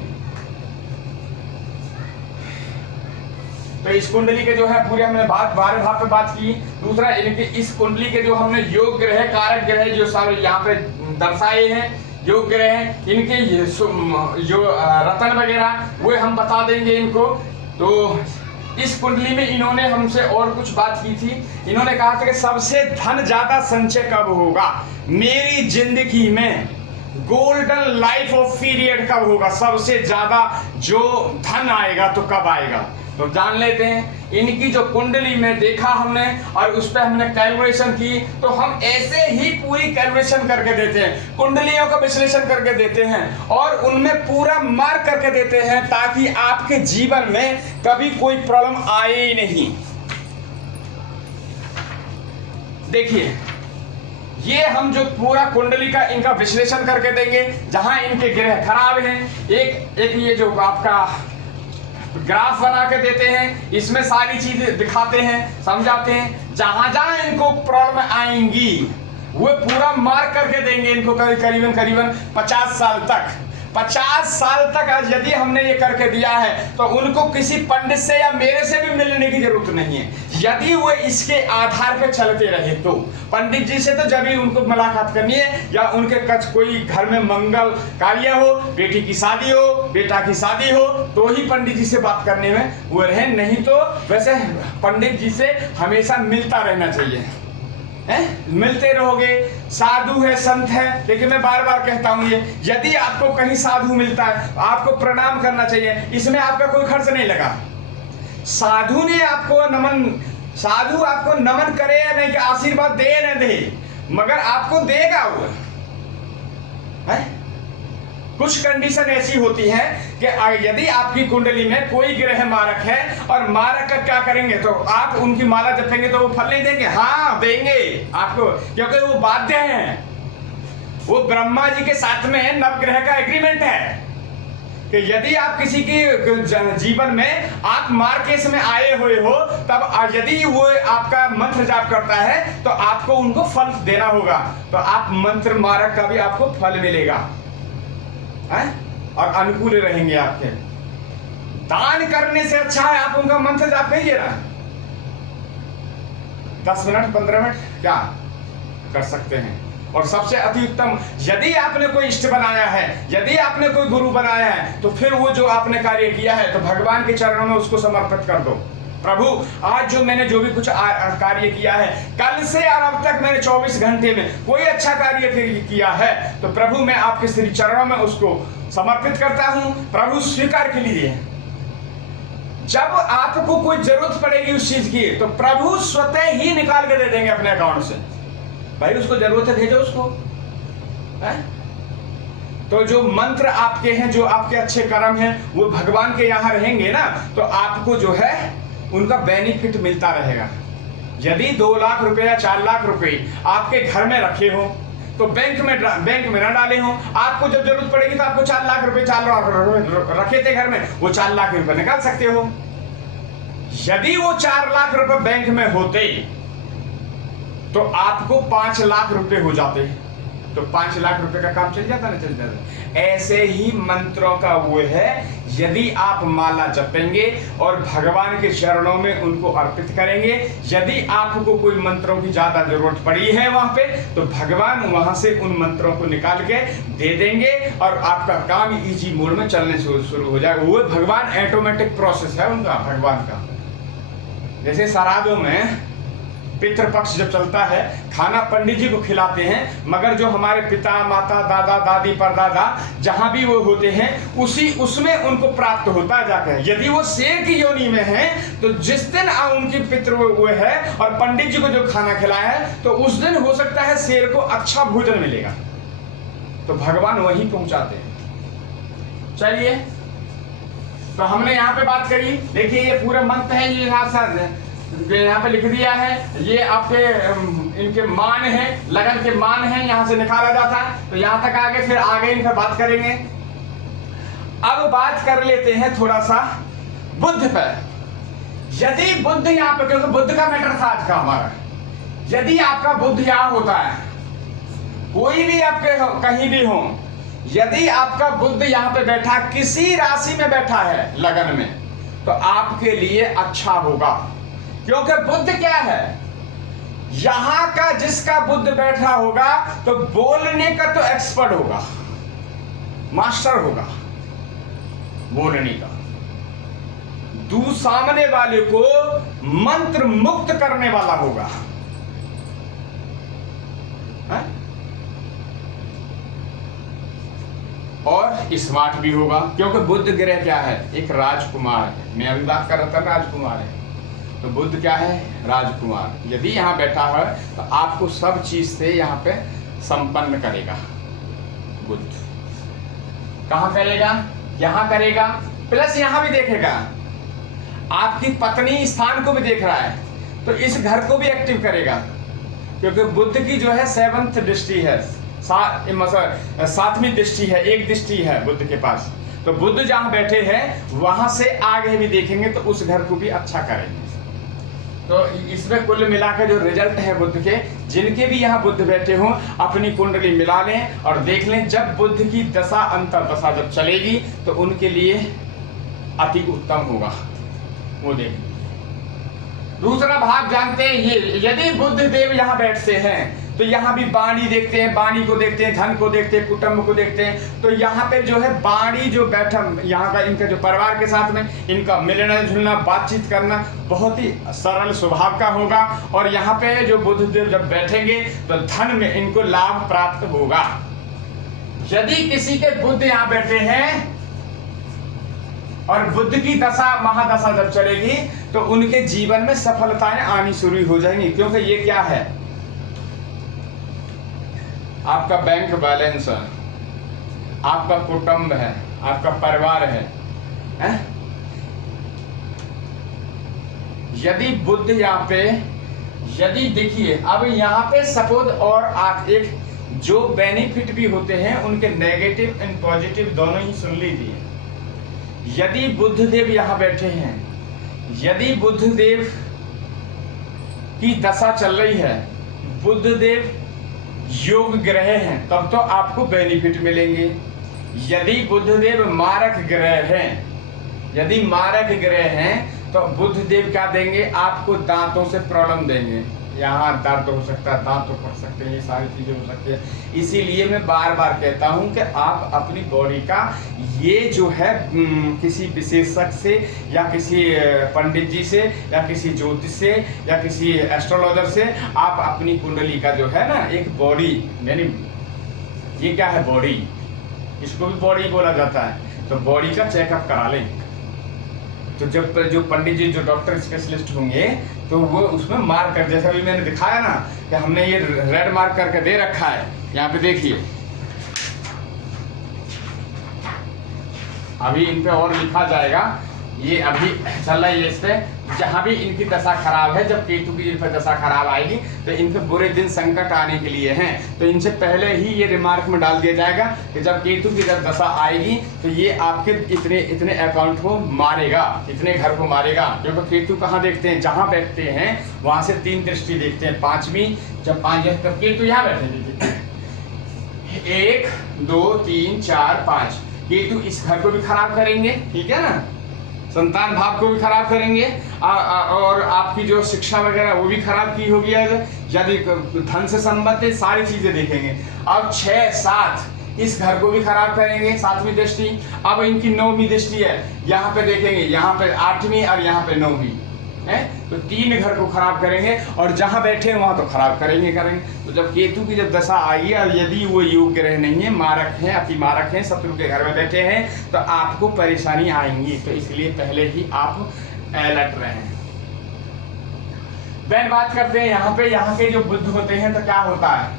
तो इस कुंडली के जो है पूरे हमने 12 भाव पे बात की। दूसरा इनके इस कुंडली के जो हमने योग ग्रह, कारक ग्रह जो सारे यहाँ पे दर्शाए हैं, योग ग्रह, इनके जो रतन वगैरह वो हम बता देंगे इनको। तो इस कुंडली में इन्होंने हमसे और कुछ बात की थी। इन्होंने कहा था कि सबसे धन ज्यादा संचय कब होगा मेरी जिंदगी में, गोल्डन लाइफ ऑफ पीरियड कब होगा, सबसे ज्यादा जो धन आएगा तो कब आएगा। तो जान लेते हैं। इनकी जो कुंडली में देखा हमने और उस पर हमने कैलकुलेशन की, तो हम ऐसे ही पूरी कैलकुलेशन करके देते हैं, कुंडलियों का विश्लेषण करके देते हैं और उनमें पूरा मार्क करके देते हैं, ताकि आपके जीवन में कभी कोई प्रॉब्लम आए ही नहीं। देखिए ये हम जो पूरा कुंडली का इनका विश्लेषण करके देंगे, जहां इनके ग्रह खराब हैं, एक ये जो आपका ग्राफ बना के देते हैं, इसमें सारी चीजें दिखाते हैं, समझाते हैं। जहां जहां इनको प्रॉब्लम आएंगी वो पूरा मार्क करके देंगे इनको, करीबन करीबन 50 साल तक। 50 साल तक आज यदि हमने ये करके दिया है तो उनको किसी पंडित से या मेरे से भी मिलने की जरूरत नहीं है। यदि वो इसके आधार पे चलते रहे तो पंडित जी से तो जब ही उनको मुलाकात करनी है, या उनके कोई घर में मंगल कार्य हो, बेटी की शादी हो, बेटा की शादी हो, तो ही पंडित जी से बात करने में वो रहे, नहीं तो वैसे पंडित जी से हमेशा मिलता रहना चाहिए। मिलते रहोगे, साधु है, संत है, लेकिन मैं बार बार कहता हूं ये, यदि आपको कहीं साधु मिलता है आपको प्रणाम करना चाहिए, इसमें आपका कोई खर्च नहीं लगा। साधु ने आपको नमन, साधु आपको नमन करे या नहीं, आशीर्वाद दे या न दे, मगर आपको देगा वो है? कुछ कंडीशन ऐसी होती है कि यदि आपकी कुंडली में कोई ग्रह मारक है और मारक का क्या करेंगे, तो आप उनकी माला जपेंगे तो वो फल नहीं देंगे? हाँ देंगे आपको, क्योंकि वो बाध्य हैं। वो ब्रह्मा जी के साथ में नवग्रह का एग्रीमेंट है कि यदि आप किसी की जीवन में आप मार केस में आए हुए हो, तब यदि वो आपका मंत्र जाप करता है तो आपको उनको फल देना होगा, तो आप मंत्र मारक का भी आपको फल मिलेगा और अनुकूल रहेंगे आपके। दान करने से अच्छा है आप उनका मंत्र जाप करिए ना, 10 मिनट 15 मिनट क्या कर सकते हैं। और सबसे अति उत्तम, यदि आपने कोई इष्ट बनाया है, यदि आपने कोई गुरु बनाया है, तो फिर वो जो आपने कार्य किया है तो भगवान के चरणों में उसको समर्पित कर दो। प्रभु आज जो मैंने जो भी कुछ कार्य किया है, कल से और अब तक मैंने 24 घंटे में कोई अच्छा कार्य किया है, तो प्रभु मैं आपके श्री चरणों में उसको समर्पित करता हूं, प्रभु स्वीकार के लिए। जब आपको कोई जरूरत पड़ेगी उस चीज की, तो प्रभु स्वतः ही निकाल के दे देंगे अपने अकाउंट से। भाई उसको जरूरत है, भेजो उसको है? तो जो मंत्र आपके हैं, जो आपके अच्छे कर्म हैं, वो भगवान के यहाँ रहेंगे ना, तो आपको जो है उनका बेनिफिट मिलता रहेगा। यदि 2 लाख रुपए या 4 लाख रुपए आपके घर में रखे हो तो बैंक में ना डाले हो, आपको जब जरूरत पड़ेगी तो आपको 4 लाख रुपए रखे थे घर में, वो 4 लाख रुपए निकाल सकते हो। यदि वो 4 लाख रुपए बैंक में होते तो आपको 5 लाख रुपए हो जाते, तो 5 लाख रुपए का काम चल जाता ना, चल जाता। ऐसे ही मंत्रों का वो है, यदि आप माला जपेंगे और भगवान के चरणों में उनको अर्पित करेंगे, यदि आपको कोई मंत्रों की ज्यादा जरूरत पड़ी है वहां पे, तो भगवान वहां से उन मंत्रों को निकाल के दे देंगे और आपका काम इजी मोड में चलने शुरू हो जाएगा। वो भगवान ऑटोमेटिक प्रोसेस है उनका, भगवान का। जैसे श्राद्धों में पितृपक्ष जब चलता है, खाना पंडित जी को खिलाते हैं, मगर जो हमारे पिता माता दादा दादी परदादा जहां भी वो होते हैं उसमें उनको प्राप्त होता है जाकर। यदि वो शेर की योनि में है तो जिस दिन उनकी पितृ वो है और पंडित जी को जो खाना खिलाया है, तो उस दिन हो सकता है शेर को अच्छा भोजन मिलेगा, तो भगवान वहीं पहुंचाते हैं। चलिए, तो हमने यहाँ पे बात करी। देखिए ये पूरा मंत्र है, ये यहाँ पे लिख दिया है, ये आपके इनके मान है, लगन के मान है, यहाँ से निकाला जाता है। तो यहाँ तक आगे, फिर आगे इन पर बात करेंगे। अब बात कर लेते हैं थोड़ा सा बुद्ध पर। यदि बुद्ध यहाँ पे, क्योंकि बुद्ध का मैटर था आज का हमारा, यदि आपका बुद्ध यहाँ होता है, कोई भी आपके कहीं भी हो, यदि आपका बुद्ध यहाँ पे बैठा, किसी राशि में बैठा है लगन में, तो आपके लिए अच्छा होगा। क्योंकि बुद्ध क्या है, यहां का जिसका बुद्ध बैठा होगा तो बोलने का तो एक्सपर्ट होगा, मास्टर होगा बोलने का। सामने वाले को मंत्र मुक्त करने वाला होगा, है? और स्मार्ट भी होगा, क्योंकि बुद्ध ग्रह क्या है, एक राजकुमार है। मैं अभी बात कर रहा था राजकुमार है, तो बुद्ध क्या है, राजकुमार। यदि यहाँ बैठा है तो आपको सब चीज से यहाँ पे संपन्न करेगा। बुद्ध कहाँ करेगा, यहाँ करेगा, प्लस यहाँ भी देखेगा, आपकी पत्नी स्थान को भी देख रहा है, तो इस घर को भी एक्टिव करेगा। क्योंकि बुद्ध की जो है 7th दृष्टि है, 7वीं दृष्टि है, एक दृष्टि है बुद्ध के पास। तो बुध जहां बैठे हैं वहां से आगे भी देखेंगे तो उस घर को भी अच्छा करेंगे। तो इसमें कुल मिलाकर जो रिजल्ट है बुध के, जिनके भी यहाँ बुध बैठे हों अपनी कुंडली मिला लें और देख लें, जब बुध की दशा अंतर दशा जब चलेगी तो उनके लिए अति उत्तम होगा, वो देखें। दूसरा भाग जानते हैं ये, यदि बुध देव यहाँ बैठते हैं तो यहाँ भी वाणी देखते हैं, वाणी को देखते हैं, धन को देखते हैं, कुटुंब को देखते हैं। तो यहाँ पे जो है वाणी जो बैठा यहाँ का इनका जो परिवार के साथ में इनका मिलना जुलना बातचीत करना बहुत ही सरल स्वभाव का होगा। और यहाँ पे जो बुध देव जब बैठेंगे तो धन में इनको लाभ प्राप्त होगा। यदि किसी के बुध यहाँ बैठे हैं और बुध की दशा महादशा जब चलेगी तो उनके जीवन में सफलताएं आनी शुरू हो जाएंगी। क्योंकि ये क्या है, आपका बैंक बैलेंस है, आपका कुटुंब है, आपका परिवार है? यदि बुध यहाँ पे, यदि देखिए अब यहाँ पे सपोज और आप एक जो बेनिफिट भी होते हैं उनके नेगेटिव एंड पॉजिटिव दोनों ही सुन लीजिए। यदि बुध देव यहाँ बैठे हैं, यदि बुध देव की दशा चल रही है, बुध देव योग ग्रह हैं, तब तो आपको बेनिफिट मिलेंगे। यदि बुध देव मारक ग्रह हैं, यदि मारक ग्रह हैं तो बुध देव क्या देंगे, आपको दांतों से प्रॉब्लम देंगे। यहाँ दर्द हो सकता है, दांत पड़ सकते हैं, ये सारी चीजें हो सकती है। इसीलिए मैं बार बार कहता हूँ कि आप अपनी बॉडी का ये जो है किसी विशेषज्ञ से या किसी पंडित जी से या किसी ज्योतिष से या किसी एस्ट्रोलॉजर से आप अपनी कुंडली का जो है ना एक बॉडी, यानी ये क्या है बॉडी, इसको भी बॉडी बोला जाता है, तो बॉडी का चेकअप करा लें। तो जब जो पंडित जी जो डॉक्टर स्पेशलिस्ट होंगे तो वो उसमें मार्क कर, जैसा भी मैंने दिखाया ना कि हमने ये रेड मार्क करके दे रखा है, यहाँ पे देखिए अभी इन पे और लिखा जाएगा, ये अभी चल रहा है। इस पे जहाँ भी इनकी दशा खराब है, जब केतु की इन पर दशा खराब आएगी तो इन पे बुरे दिन संकट आने के लिए हैं, तो इनसे पहले ही ये रिमार्क में डाल दिया जाएगा कि जब केतु की जब दशा आएगी तो ये आपके इतने इतने अकाउंट को मारेगा, इतने घर को मारेगा। क्योंकि केतु कहाँ देखते हैं, जहाँ बैठते हैं वहां से 3 दृष्टि देखते हैं, 5वीं जब 5 तब केतु यहाँ बैठे 1 2 3 4 5 केतु इस घर को भी खराब करेंगे, ठीक है ना, संतान भाव को भी खराब करेंगे और आपकी जो शिक्षा वगैरह वो भी खराब की होगी। यदि धन से संबंधित सारी चीजें देखेंगे। अब 6 7 इस घर को भी खराब करेंगे, 7वीं दृष्टि। अब इनकी 9वीं दृष्टि है, यहाँ पे देखेंगे, यहाँ पे 8वीं और यहाँ पे 9वीं है, तो 3 घर को खराब करेंगे और जहां बैठे हैं वहां तो खराब करेंगे। तो जब केतु की जब दशा आई और यदि वो योग ग्रह नहीं है, मारक हैं, अति मारक हैं, शत्रु के घर में बैठे हैं, तो आपको परेशानी आएंगी। तो इसलिए पहले ही आप अलर्ट रहें। देन बात करते हैं यहाँ पे, यहाँ के जो बुध होते हैं तो क्या होता है,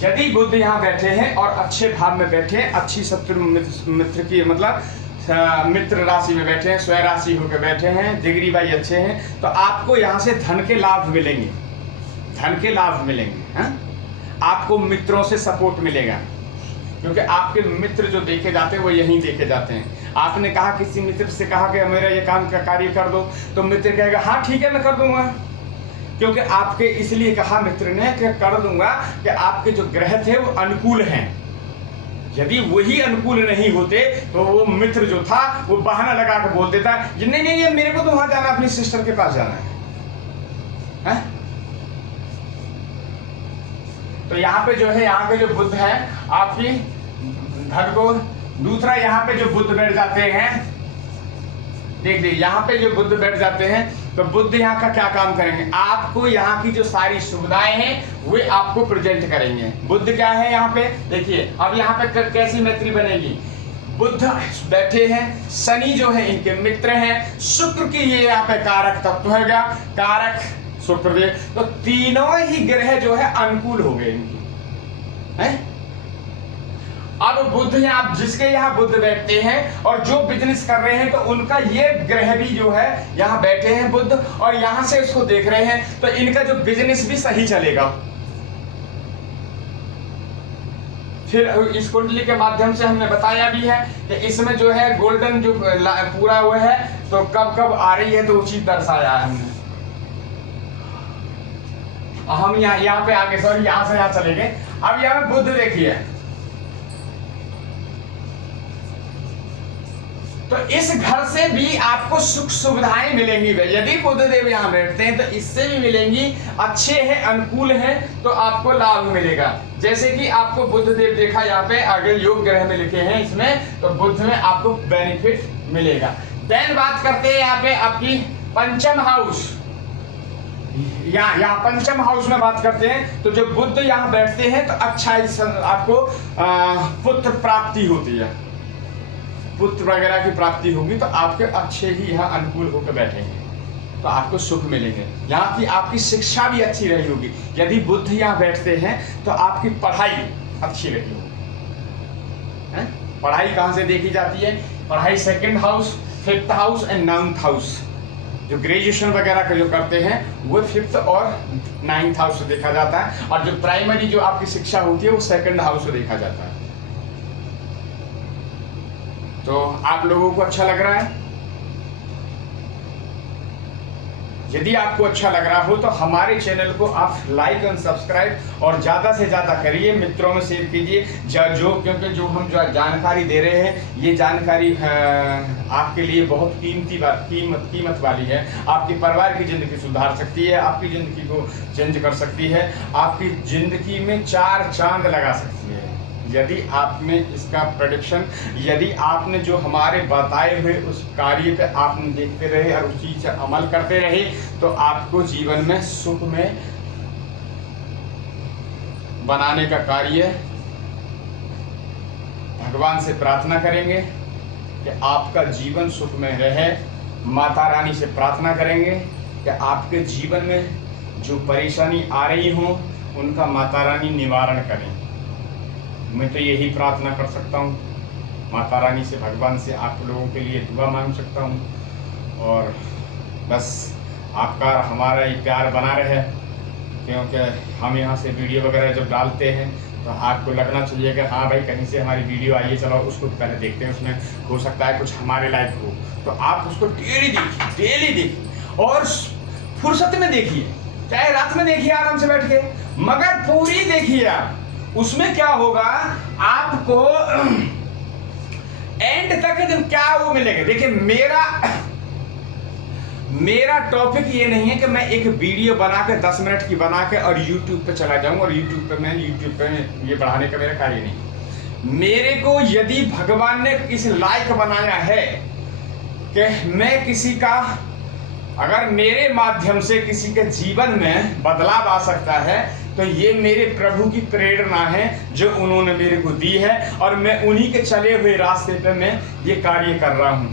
यदि बुध यहाँ बैठे हैं और अच्छे भाव में बैठे हैं, अच्छी शत्रु मित्र की मतलब मित्र राशि में बैठे हैं, स्वय राशि होकर बैठे हैं, डिग्री भाई अच्छे हैं, तो आपको यहाँ से धन के लाभ मिलेंगे, धन के लाभ मिलेंगे। हाँ? आपको मित्रों से सपोर्ट मिलेगा, क्योंकि आपके मित्र जो देखे जाते हैं वो यहीं देखे जाते हैं। आपने कहा किसी मित्र से कहा कि मेरा ये काम का कार्य कर दो, तो मित्र कहेगा हाँ ठीक है मैं कर दूंगा, क्योंकि आपके इसलिए कहा मित्र ने कि कर दूंगा कि आपके जो ग्रह थे वो अनुकूल हैं। यदि वही अनुकूल नहीं होते तो वो मित्र जो था वो बहाना लगा के बोल देता है नहीं नहीं ये मेरे को तो वहां जाना, अपनी सिस्टर के पास जाना है? तो यहाँ पे जो है, यहाँ पे जो बुध है आपकी धन को, दूसरा यहाँ पे जो बुध बैठ जाते हैं, देख लीजिए यहाँ पे जो बुध बैठ जाते हैं तो बुध यहाँ का क्या काम करेंगे, आपको यहाँ की जो सारी सुविधाएं हैं वे आपको प्रेजेंट करेंगे। बुध क्या है यहाँ पे देखिए, अब यहाँ पे कैसी मैत्री बनेगी, बुध बैठे हैं, शनि जो है इनके मित्र हैं, शुक्र की ये यहाँ पे कारक तत्व है, कारक शुक्र देव, तो तीनों ही ग्रह जो है अनुकूल हो गए इनकी है? अब बुध यहाँ जिसके यहाँ बुध बैठते हैं और जो बिजनेस कर रहे हैं तो उनका ये ग्रह भी जो है यहाँ बैठे हैं बुध और यहाँ से इसको देख रहे हैं, तो इनका जो बिजनेस भी सही चलेगा। फिर इस कुंडली के माध्यम से हमने बताया भी है कि इसमें जो है गोल्डन जो पूरा हुआ है तो कब कब आ रही है तो उचित दर्शाया है हमने। हम यहाँ पे आगे, सॉरी यहाँ से यहाँ चले गए। अब यहाँ बुध देखिए, तो इस घर से भी आपको सुख सुविधाएं मिलेंगी। यदि बुध देव यहाँ बैठते हैं तो इससे भी मिलेंगी, अच्छे हैं, अनुकूल हैं, तो आपको लाभ मिलेगा। जैसे कि आपको बुध देव देखा यहाँ पे आगे योग ग्रह में लिखे हैं इसमें, तो बुध में आपको बेनिफिट मिलेगा। देन बात करते हैं यहाँ पे आपकी पंचम हाउस, यहाँ पंचम हाउस में बात करते हैं तो जो बुध यहाँ बैठते हैं तो अच्छा आपको पुत्र प्राप्ति होती है, पुत्र वगैरह की प्राप्ति होगी, तो आपके अच्छे ही यहाँ अनुकूल होकर बैठेंगे तो आपको सुख मिलेंगे। यहाँ की आपकी शिक्षा भी अच्छी रही होगी। यदि बुध यहाँ बैठते हैं तो आपकी पढ़ाई अच्छी रही होगी। पढ़ाई कहाँ से देखी जाती है? पढ़ाई second house, fifth house and ninth house. जो ग्रेजुएशन वगैरह का जो करते हैं वो फिफ्थ और नाइन्थ हाउस से देखा जाता है, और जो प्राइमरी जो आपकी शिक्षा होती है वो सेकंड हाउस से देखा जाता है। तो आप लोगों को अच्छा लग रहा है? यदि आपको अच्छा लग रहा हो तो हमारे चैनल को आप लाइक एंड सब्सक्राइब और ज़्यादा से ज़्यादा करिए, मित्रों में शेयर कीजिए। क्योंकि जो हम जो जानकारी दे रहे हैं ये जानकारी आपके लिए बहुत कीमत वाली है। आपके परिवार की ज़िंदगी सुधार सकती है, आपकी ज़िंदगी को चेंज कर सकती है, आपकी ज़िंदगी में 4 चांद लगा सकती है। यदि आप में इसका प्रेडिक्शन, यदि आपने जो हमारे बताए हुए उस कार्य पे आपने देखते रहे और उस चीज से अमल करते रहे तो आपको जीवन में सुख में बनाने का कार्य भगवान से प्रार्थना करेंगे कि आपका जीवन सुख में रहे। माता रानी से प्रार्थना करेंगे कि आपके जीवन में जो परेशानी आ रही हो उनका माता रानी निवारण करें। मैं तो यही प्रार्थना कर सकता हूँ, माता रानी से, भगवान से आप लोगों के लिए दुआ मांग सकता हूँ। और बस आपका हमारा ये प्यार बना रहे, क्योंकि हम यहाँ से वीडियो वगैरह जब डालते हैं तो आपको लगना चाहिए कि हाँ भाई कहीं से हमारी वीडियो आई है, चलो उसको पहले देखते हैं, उसमें हो सकता है कुछ हमारे लायक हो। तो आप उसको डेली देखिए और फुर्सत में देखिए, चाहे रात में देखिए आराम से बैठ के, मगर पूरी देखिए आप। उसमें क्या होगा, आपको एंड तक क्या वो मिलेगा। देखिए मेरा टॉपिक ये नहीं है कि मैं एक वीडियो बना के 10 मिनट की बना के और YouTube पे चला जाऊं और YouTube पे ये बढ़ाने का मेरा कार्य नहीं। मेरे को यदि भगवान ने इस लायक बनाया है कि मैं किसी का, अगर मेरे माध्यम से किसी के जीवन में बदलाव आ सकता है तो ये मेरे प्रभु की प्रेरणा है जो उन्होंने मेरे को दी है, और मैं उन्हीं के चले हुए रास्ते पे मैं ये कार्य कर रहा हूँ।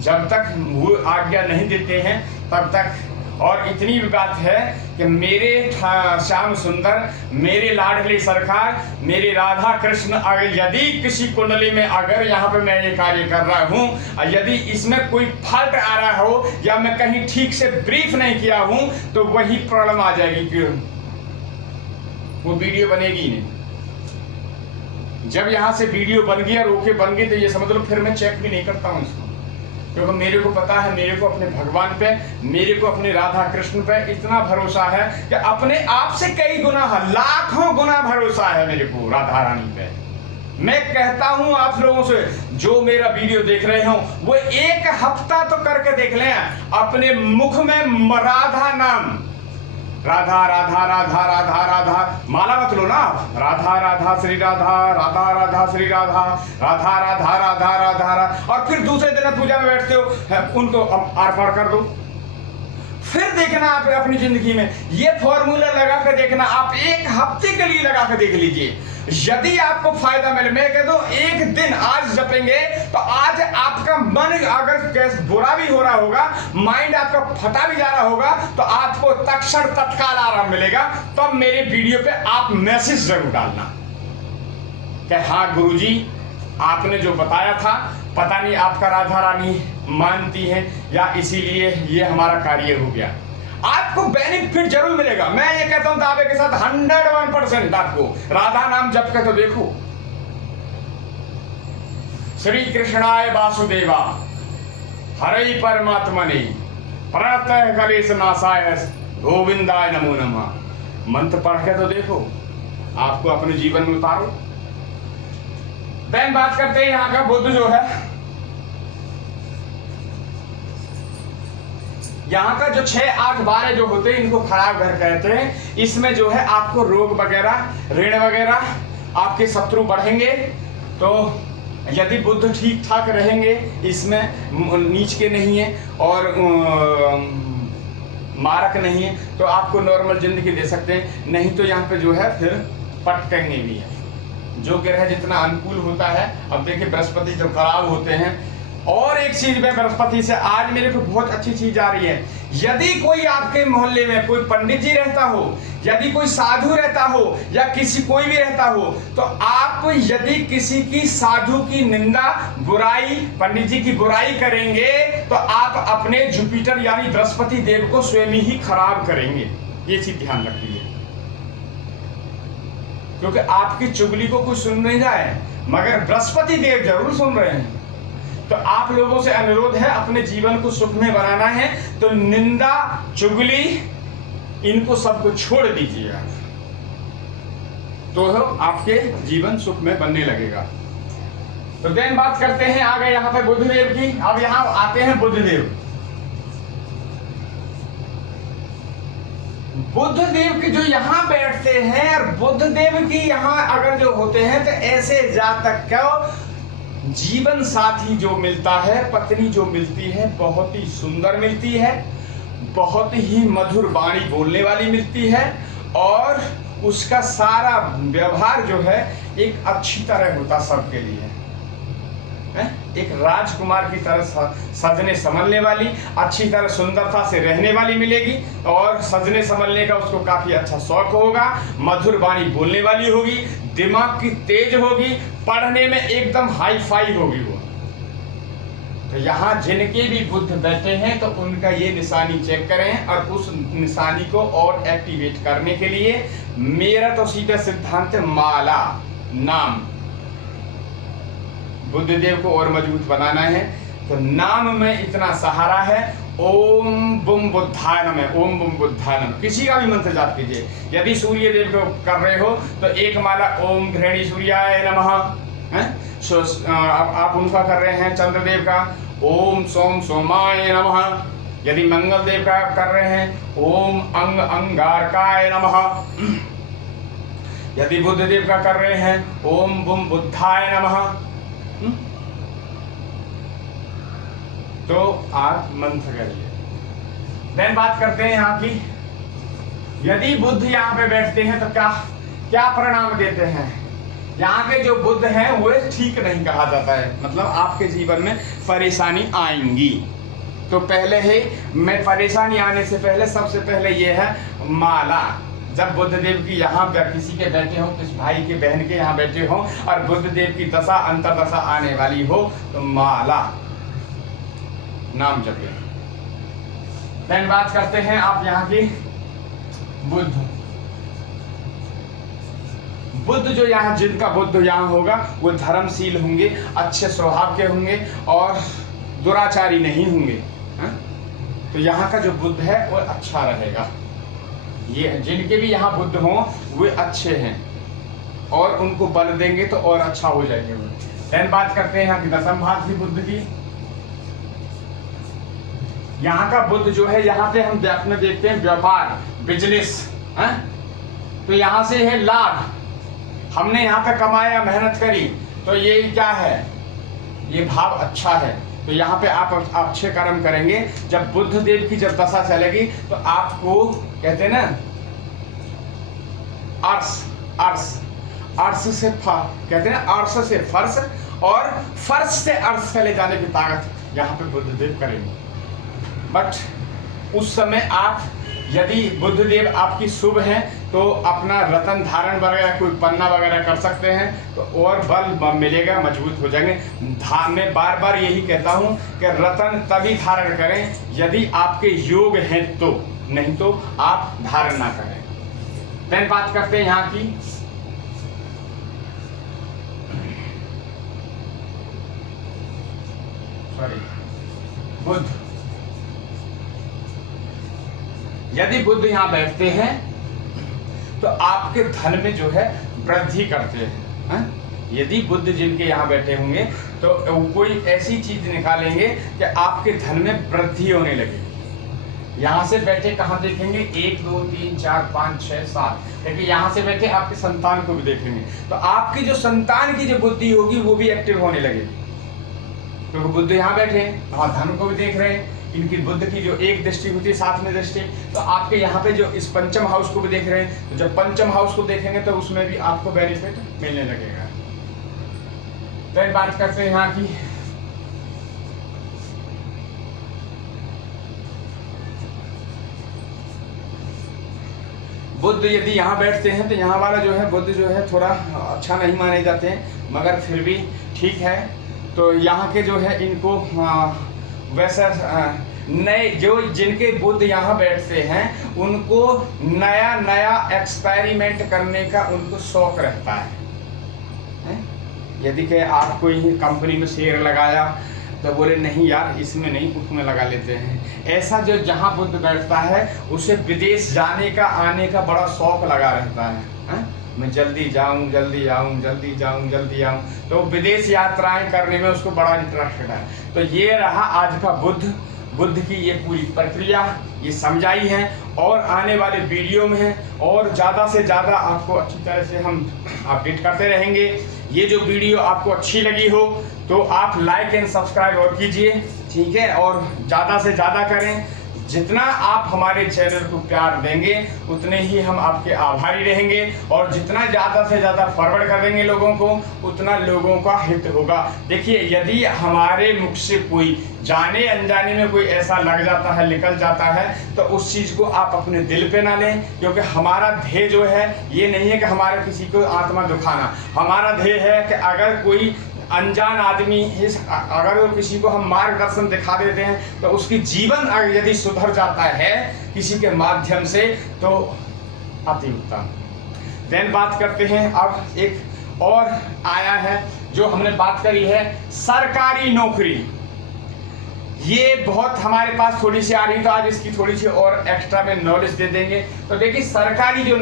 जब तक वो आज्ञा नहीं देते हैं तब तक। और इतनी भी बात है कि मेरे श्याम सुंदर, मेरे लाडले सरकार, मेरे राधा कृष्ण, अगर यदि किसी कुंडली में अगर यहाँ पे मैं ये कार्य कर रहा हूँ, यदि इसमें कोई फॉल्ट आ रहा हो या मैं कहीं ठीक से ब्रीफ नहीं किया हूँ तो वही प्रॉब्लम आ जाएगी कि वो वीडियो बनेगी नहीं। जब यहाँ से वीडियो बन गई और ओके बन गई तो ये समझ लो फिर मैं चेक भी नहीं करता हूँ इसको, क्योंकि मेरे को पता है, मेरे को अपने भगवान पे, मेरे को अपने राधा कृष्ण पे इतना भरोसा है कि अपने आप से कई गुना, लाखों गुना भरोसा है मेरे को राधा रानी पे। मैं कहता हूं आप लोगों से, जो मेरा वीडियो देख रहे हो वो 1 हफ्ता तो करके देख लें, अपने मुख में राधा नाम, राधा राधा राधा राधा राधा माला मत लो ना, राधा राधा श्री राधा, राधा राधा श्री राधा, राधा राधा राधा राधा राधा, और फिर दूसरे दिन पूजा में बैठते हो उनको अर्पण कर दो। फिर देखना आप अपनी जिंदगी में ये फॉर्मूला लगा कर देखना, आप 1 हफ्ते के लिए लगा कर देख लीजिए। यदि आपको फायदा मिले, मैं कह दूं 1 दिन आज जपेंगे तो आज आपका मन अगर बुरा भी हो रहा होगा, माइंड आपका फटा भी जा रहा होगा, तो आपको तत्क्षण तत्काल आराम मिलेगा। तब मेरे वीडियो पे आप मैसेज जरूर डालना कि हाँ गुरुजी आपने जो बताया था, पता नहीं आपका राधा रानी मानती है या इसीलिए ये हमारा कार्य हो गया। आप आपको बेनिफिट जरूर मिलेगा। मैं ये कहता हूं दावे के साथ 101% आपको राधा नाम जप के तो देखो। श्री कृष्णाय वासुदेवा हरे परमात्मने प्रातः कलेश नाशाय गोविंदाय नमो नमः मंत्र पढ़ के तो देखो, आपको अपने जीवन में उतारो। देन बात करते हैं यहाँ का बुद्ध जो है, यहाँ का जो 6, 8, 12 जो होते हैं इनको खराब घर कहते हैं। इसमें जो है आपको रोग वगैरह, ऋण वगैरह, आपके शत्रु बढ़ेंगे। तो यदि बुद्ध ठीक ठाक रहेंगे, इसमें नीच के नहीं है और मारक नहीं है, तो आपको नॉर्मल जिंदगी दे सकते हैं। नहीं तो यहाँ पे जो है फिर पटकेंगे भी है। जो ग्रह जितना अनुकूल होता है, अब देखिए बृहस्पति जब खराब होते हैं। और एक चीज में बृहस्पति से आज मेरे को बहुत अच्छी चीज आ रही है, यदि कोई आपके मोहल्ले में कोई पंडित जी रहता हो, यदि कोई साधु रहता हो या किसी कोई भी रहता हो, तो आप यदि किसी की साधु की निंदा, बुराई, पंडित जी की बुराई करेंगे तो आप अपने जुपिटर यानी बृहस्पति देव को स्वयं ही खराब करेंगे। ये चीज ध्यान रखिए, क्योंकि आपकी चुगली को कोई सुन नहीं जाए, मगर बृहस्पति देव जरूर सुन रहे हैं। तो आप लोगों से अनुरोध है, अपने जीवन को सुख में बनाना है तो निंदा, चुगली, इनको सबको छोड़ दीजिए आप, तो आपके जीवन सुख में बनने लगेगा। तो देन बात करते हैं आगे यहाँ पे बुद्धदेव की। अब यहाँ आते हैं बुद्धदेव। बुद्धदेव के जो यहाँ बैठते हैं, और बुद्धदेव की यहाँ अगर जो होते हैं तो ऐसे जातक को जीवन साथी जो मिलता है, पत्नी जो मिलती है, बहुत ही सुंदर मिलती है, बहुत ही मधुर वाणी बोलने वाली मिलती है, और उसका सारा व्यवहार जो है एक अच्छी तरह होता सबके लिए, एक राजकुमार की तरह सजने संभलने वाली, अच्छी तरह सुंदरता से रहने वाली मिलेगी। और सजने संभलने का उसको काफी अच्छा शौक होगा, मधुर वाणी बोलने वाली होगी, दिमाग की तेज होगी, पढ़ने में एकदम हाई फाई होगी वो। तो यहाँ जिनके भी बुद्ध बैठे हैं तो उनका ये निशानी चेक करें, और उस निशानी को और एक्टिवेट करने के लिए मेरा तो सीधा सिद्धांत है, माला नाम। बुद्धदेव को और मजबूत बनाना है तो नाम में इतना सहारा है, ओम बुम बुद्धाय नमः, ओम बुम बुद्धाय नमः। किसी का भी मंत्र जाप कीजिए। यदि सूर्य देव को कर रहे हो तो एक माला ओम घृणी सूर्याय नमः, आप उनका कर रहे हैं चंद्रदेव का, ओम सोम सोमाय नमः। यदि मंगल देव का कर रहे हैं, ओम अंग अंगारकाय नमः। यदि बुद्धदेव का कर रहे हैं, ओम बुम बुद्धाय नमः। तो आप मंत्र करिए। देन बात करते हैं यहाँ की, यदि बुद्ध यहाँ पे बैठते हैं तो क्या क्या परिणाम देते हैं। यहाँ के जो बुद्ध हैं वो ठीक नहीं कहा जाता है, मतलब आपके जीवन में परेशानी आएंगी। तो पहले ही मैं परेशानी आने से पहले सबसे पहले ये है माला। जब बुद्ध देव की यहाँ किसी के बैठे हो, किस भाई के बहन के यहाँ बैठे हो और बुद्ध देव की दशा अंतर्दशा आने वाली हो, तो माला नाम जपे। देन बात करते हैं आप यहाँ की बुद्ध जो यहाँ, जिनका बुद्ध यहाँ होगा वो धर्मशील होंगे, अच्छे स्वभाव के होंगे और दुराचारी नहीं होंगे। तो यहाँ का जो बुद्ध है वो अच्छा रहेगा। ये जिनके भी यहाँ बुद्ध हों वे अच्छे हैं और उनको बल देंगे तो और अच्छा हो जाएंगे वो। देन बात करते हैं यहाँ की दशम भाव की बुद्ध की। यहाँ का बुद्ध जो है, यहाँ पे हम अपने देखते हैं व्यापार, बिजनेस, तो यहाँ से है लाभ। हमने यहाँ पे कमाया, मेहनत करी, तो ये क्या है, ये भाव अच्छा है। तो यहाँ पे आप अच्छे कर्म करेंगे। जब बुद्ध देव की जब दशा चलेगी तो आपको कहते हैं ना, अर्श से कहते हैं ना, अर्श से फर्श और फर्श से अर्श चले जाने की ताकत यहाँ पे बुद्ध देव करेंगे। बट उस समय आप, यदि बुद्धदेव आपकी शुभ हैं तो अपना रतन धारण वगैरह कोई पन्ना वगैरह कर सकते हैं, तो और बल मिलेगा, मजबूत हो जाएंगे। मैं बार बार यही कहता हूँ कि रतन तभी धारण करें यदि आपके योग हैं तो, नहीं तो आप धारण ना करें। देन बात करते हैं यहाँ की बुध। यदि बुध यहाँ बैठते हैं तो आपके धन में जो है वृद्धि करते हैं। यदि बुध जिनके यहाँ बैठे होंगे तो कोई ऐसी चीज निकालेंगे कि आपके धन में वृद्धि होने लगेगी। यहाँ से बैठे कहाँ देखेंगे, 1 2 3 4 5 6 7, लेकिन यहाँ से बैठे आपके संतान को भी देखेंगे, तो आपकी जो संतान की जो बुद्धि होगी वो भी एक्टिव होने लगेगी, क्योंकि बुद्ध यहाँ बैठे हैं, वहाँ धन को भी देख रहे हैं। इनकी बुद्ध की जो एक दृष्टि होती है, साथ में दृष्टि, तो आपके यहाँ पे जो इस पंचम हाउस को भी देख रहे हैं, तो जब पंचम हाउस को देखेंगे तो उसमें भी आपको बेनिफिट मिलने लगेगा। तो बात करते हैं यहाँ की बुद्ध। यदि यहाँ बैठते हैं तो यहाँ वाला जो है बुद्ध जो है थोड़ा अच्छा नहीं माने जाते हैं, मगर फिर भी ठीक है। तो यहाँ के जो है इनको वैसा नए जो जिनके बुद्ध यहाँ बैठते हैं उनको नया नया एक्सपेरिमेंट करने का उनको शौक रहता है। यदि कि आप कोई कंपनी में शेयर लगाया तो बोले नहीं यार इसमें नहीं, उसमें लगा लेते हैं। ऐसा जो जहाँ बुद्ध बैठता है उसे विदेश जाने का, आने का बड़ा शौक लगा रहता है। मैं जल्दी जाऊं, जल्दी आऊं, जल्दी जाऊं, जल्दी आऊं, तो विदेश यात्राएं करने में उसको बड़ा इंटरेस्टेड है। तो ये रहा आज का बुद्ध की ये पूरी प्रक्रिया, ये समझाई है, और आने वाले वीडियो में है और ज़्यादा से ज़्यादा आपको अच्छी तरह से हम अपडेट करते रहेंगे। ये जो वीडियो आपको अच्छी लगी हो तो आप लाइक एंड सब्सक्राइब और कीजिए, ठीक है, और ज़्यादा से ज़्यादा करें। जितना आप हमारे चैनल को प्यार देंगे उतने ही हम आपके आभारी रहेंगे, और जितना ज़्यादा से ज़्यादा फॉरवर्ड कर देंगे लोगों को, उतना लोगों का हित होगा। देखिए, यदि हमारे मुख से कोई जाने अनजाने में कोई ऐसा लग जाता है, निकल जाता है, तो उस चीज़ को आप अपने दिल पे ना लें, क्योंकि हमारा ध्येय जो है ये नहीं है कि हमारे किसी को आत्मा दुखाना। हमारा ध्येय है कि अगर कोई अनजान आदमी अगर वो किसी को हम मार्गदर्शन दिखा देते हैं तो उसकी जीवन यदि सुधर जाता है किसी के माध्यम से तो अति उत्तम। देन बात करते हैं, अब एक और आया है जो हमने बात करी है, सरकारी नौकरी। ये बहुत हमारे पास थोड़ी सी आ रही, तो आज इसकी थोड़ी सी और एक्स्ट्रा में नॉलेज दे देंगे। तो देखिए, सरकारी जो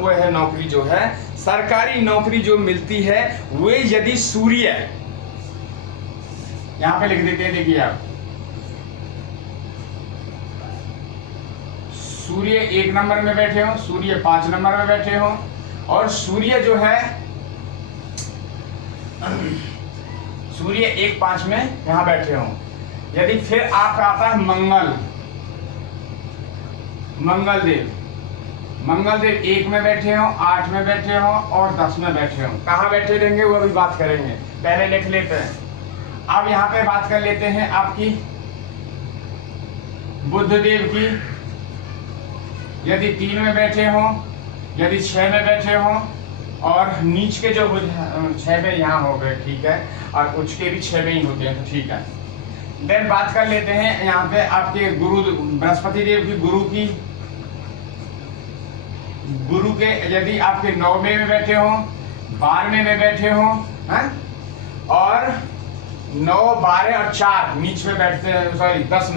वो है नौकरी जो है, सरकारी नौकरी जो मिलती है वो यदि सूर्य, यहां पे लिख देते हैं, देखिए आप, सूर्य 1 नंबर में बैठे हो, सूर्य 5 नंबर में बैठे हो, और सूर्य जो है सूर्य 1 5 में यहां बैठे हो। यदि फिर आपका आता है मंगलदेव 1 में बैठे हो, 8 में बैठे हो और 10 में बैठे हो। कहाँ बैठे रहेंगे वो भी बात करेंगे, पहले लिख लेते हैं। अब यहाँ पे बात कर लेते हैं आपकी बुद्धदेव की। यदि 3 में बैठे हो, यदि 6 में बैठे हो, और नीच के जो 6 में यहाँ हो गए, ठीक है, और उच्च के भी 6 में ही होते हैं, तो ठीक है। देन बात कर लेते हैं यहाँ पे आपके गुरु बृहस्पति देव की, गुरु के यदि आपके 9वें में बैठे हो, 12वें में बैठे हो, और 9 12 और 4 नीच में बैठते हैं, सॉरी 10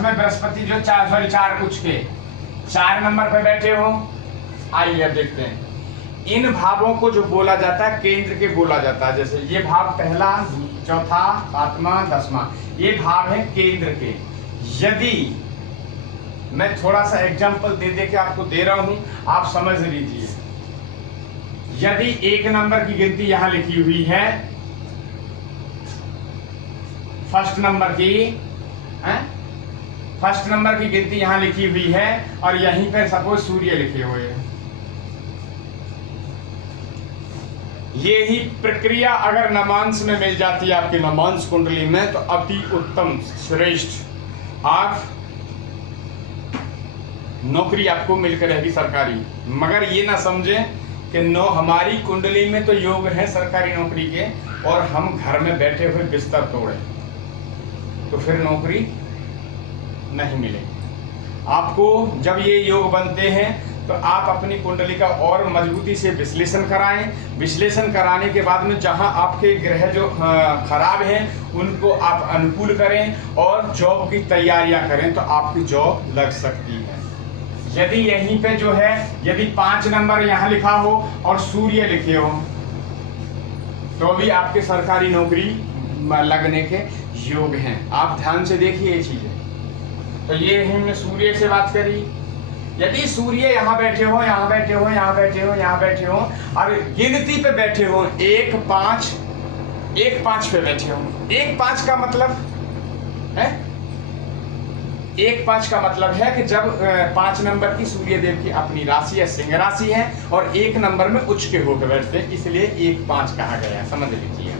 में बृहस्पति जो 4 उच्च के 4 नंबर पे बैठे हो। आइए अब देखते हैं इन भावों को जो बोला जाता है, केंद्र के बोला जाता है। जैसे ये भाव पहला, चौथा, 7वां, 10वां, ये भाव है केंद्र के। यदि मैं थोड़ा सा एग्जांपल दे के आपको दे रहा हूं, आप समझ लीजिए। यदि 1 नंबर की गिनती यहां लिखी हुई है, फर्स्ट नंबर की गिनती यहां लिखी हुई है, और यहीं पर सपोज सूर्य लिखे हुए हैं। ये ही प्रक्रिया अगर नमांस में मिल जाती है आपकी नमांस कुंडली में, तो अति उत्तम, श्रेष्ठ। आप नौकरी आपको मिलकर रहेगी सरकारी। मगर ये ना समझें कि हमारी कुंडली में तो योग है सरकारी नौकरी के और हम घर में बैठे हुए बिस्तर तोड़े तो फिर नौकरी नहीं मिलेगी। आपको जब ये योग बनते हैं तो आप अपनी कुंडली का और मजबूती से विश्लेषण कराएं। विश्लेषण कराने के बाद में जहां आपके ग्रह जो खराब हैं उनको आप अनुकूल करें और जॉब की तैयारियां करें तो आपकी जॉब लग सकती है। यदि यहीं पे जो है यदि 5 नंबर यहाँ लिखा हो और सूर्य लिखे हो तो भी आपके सरकारी नौकरी लगने के योग हैं। आप ध्यान से देखिए ये चीजें। तो ये हमने सूर्य से बात करी। यदि सूर्य यहाँ बैठे हो, यहाँ बैठे हो, यहाँ बैठे हो, यहाँ बैठे हो और गिनती पे बैठे हो 1 5 1 5 पे बैठे हो। 1 5 का मतलब है 1 5 का मतलब है कि जब 5 नंबर की सूर्य देव की अपनी राशि है सिंह राशि है और 1 नंबर में उच्च के होकर बैठते हैं, इसलिए 1 5 कहा गया है। समझ लीजिए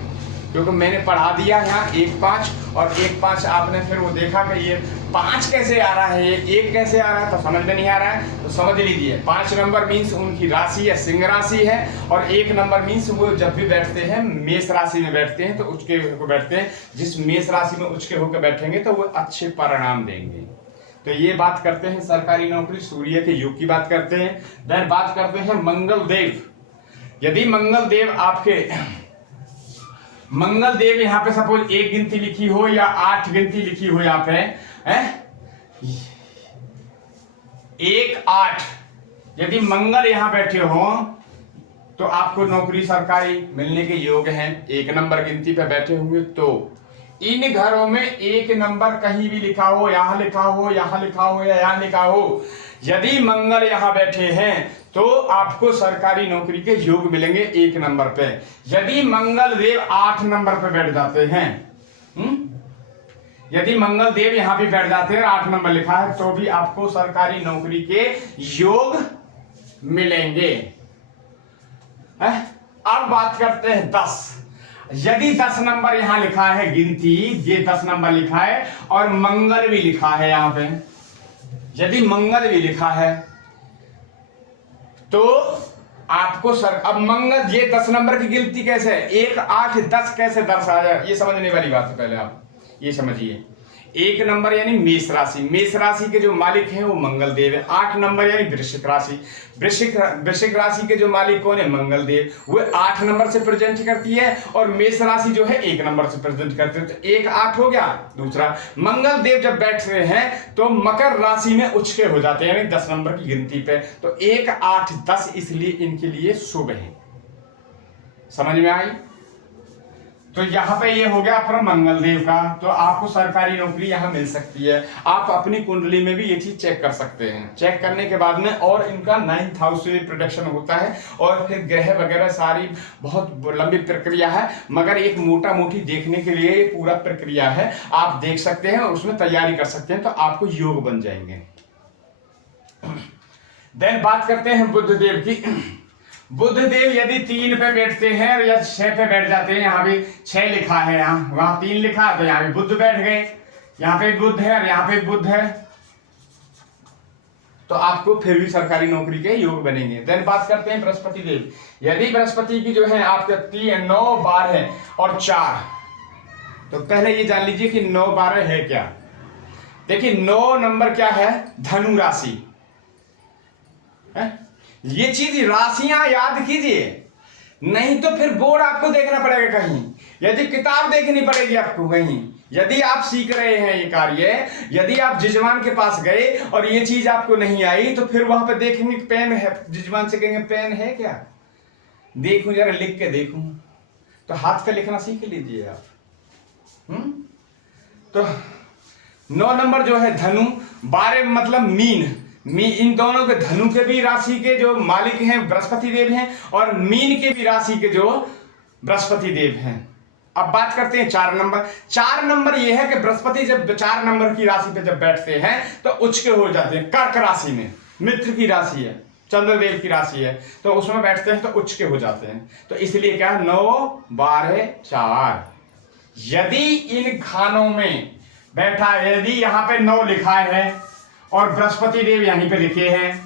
क्योंकि मैंने पढ़ा दिया यहाँ 1 5 और 1 5 आपने फिर वो देखा कि ये 5 कैसे आ रहा है, ये 1 कैसे आ रहा है तो समझ में नहीं आ रहा है। तो समझ लीजिए 5 नंबर मीन्स उनकी राशि है सिंह राशि है और 1 नंबर मीन्स वो जब भी बैठते हैं मेष राशि में बैठते हैं तो उच्च के होकर बैठते हैं। जिस मेष राशि में उच्च के होकर बैठेंगे तो वो अच्छे परिणाम देंगे। तो ये बात करते हैं सरकारी नौकरी सूर्य के योग की बात करते हैं। देन बात करते हैं मंगल देव। यदि मंगल देव यहाँ पे सपोज 1 गिनती लिखी हो या 8 गिनती लिखी हो यहाँ पे है 1 8 यदि मंगल यहाँ बैठे हो तो आपको नौकरी सरकारी मिलने के योग हैं। 1 नंबर गिनती पे बैठे होंगे तो इन घरों में 1 नंबर कहीं भी लिखा हो, यहाँ लिखा हो, यहाँ लिखा हो या यहाँ लिखा हो, यदि मंगल यहाँ बैठे हैं तो आपको सरकारी नौकरी के योग मिलेंगे 1 नंबर पे। यदि मंगल देव 8 नंबर पे बैठ जाते हैं, यदि मंगल देव यहाँ भी बैठ जाते हैं 8 नंबर लिखा है तो भी आपको सरकारी नौकरी के योग मिलेंगे। अब बात करते हैं 10। यदि 10 नंबर यहां लिखा है गिनती, ये 10 नंबर लिखा है और मंगल भी लिखा है यहां पे, यदि मंगल भी लिखा है तो आपको अब मंगल ये 10 नंबर की गिनती कैसे है 1 8 10 कैसे दर्शाया, ये समझने वाली बात है। पहले आप ये समझिए 1 नंबर यानी मेष राशि, मेष राशि के जो मालिक हैं वो मंगल देव है। 8 नंबर यानी वृश्चिक राशि, वृश्चिक राशि के जो मालिक कौन है मंगल देव, वो 8 नंबर से प्रेजेंट करती है और मेष राशि जो है 1 नंबर से प्रेजेंट करती है। तो 1 8 हो गया। दूसरा मंगल देव जब बैठ रहे हैं तो मकर राशि में उच्च के हो जाते हैं यानी 10 नंबर की गिनती पे। तो 1 8 10 इसलिए इनके लिए शुभ है। समझ में आई? तो यहाँ पे ये हो गया अपना मंगल देव का, तो आपको सरकारी नौकरी यहाँ मिल सकती है। आप अपनी कुंडली में भी ये चीज चेक कर सकते हैं। चेक करने के बाद में और इनका 9th हाउस से प्रोडक्शन होता है और फिर ग्रह वगैरह सारी बहुत लंबी प्रक्रिया है, मगर एक मोटा मोटी देखने के लिए ये पूरा प्रक्रिया है। आप देख सकते हैं और उसमें तैयारी कर सकते हैं तो आपको योग बन जाएंगे। देन बात करते हैं बुध देव की। बुध देव यदि 3 पे बैठते हैं या 6 पे बैठ जाते हैं, यहाँ भी 6 लिखा है, यहाँ वहां 3 लिखा है तो यहाँ भी बुध बैठ गए, यहाँ पे बुध है और यहाँ पे बुध है, तो आपको फिर भी सरकारी नौकरी के योग बनेंगे। देन बात करते हैं बृहस्पति देव। यदि बृहस्पति की जो है आपके 3 9 12 और 4, तो पहले ये जान लीजिए कि 9 12 है क्या। देखिए 9 नंबर क्या है, धनु राशि है। ये चीज राशियां याद कीजिए, नहीं तो फिर बोर्ड आपको देखना पड़ेगा कहीं, यदि किताब देखनी पड़ेगी आपको कहीं। यदि आप सीख रहे हैं ये कार्य, यदि आप जिजमान के पास गए और ये चीज आपको नहीं आई तो फिर वहां पे देखेंगे पेन है, जिजमान से कहेंगे पेन है क्या, देखूं जरा लिख के देखूं, तो हाथ पे लिखना सीख लीजिए आप। तो 9 नंबर जो है धनु, 12 मतलब मीन, इन दोनों के धनु के भी राशि के जो मालिक हैं बृहस्पति देव हैं और मीन के भी राशि के जो बृहस्पति देव हैं। अब बात करते हैं 4 नंबर। 4 नंबर ये है कि बृहस्पति जब 4 नंबर की राशि पे जब बैठते हैं तो उच्च के हो जाते हैं। कर्क राशि में मित्र की राशि है, चंद्रदेव की राशि है, तो उसमें बैठते हैं तो उच्च के हो जाते हैं। तो इसलिए क्या 9 12 4, यदि इन खानों में बैठा, यदि यहाँ पे 9 लिखा है और बृहस्पति देव यहीं पे लिखे हैं।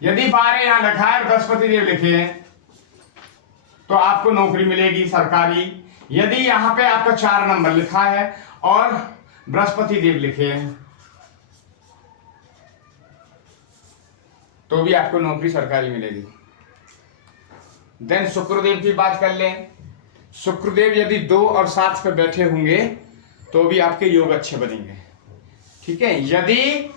यदि 12 यहां लिखा है, बृहस्पति देव लिखे हैं, तो आपको नौकरी मिलेगी सरकारी। यदि यहां पे आपका 4 नंबर लिखा है और बृहस्पति देव लिखे हैं, तो भी आपको नौकरी सरकारी मिलेगी। देन शुक्रदेव की बात कर लें। शुक्रदेव यदि 2 और 7 पे बैठे होंगे तो भी आपके योग अच्छे बनेंगे। ठीक है। यदि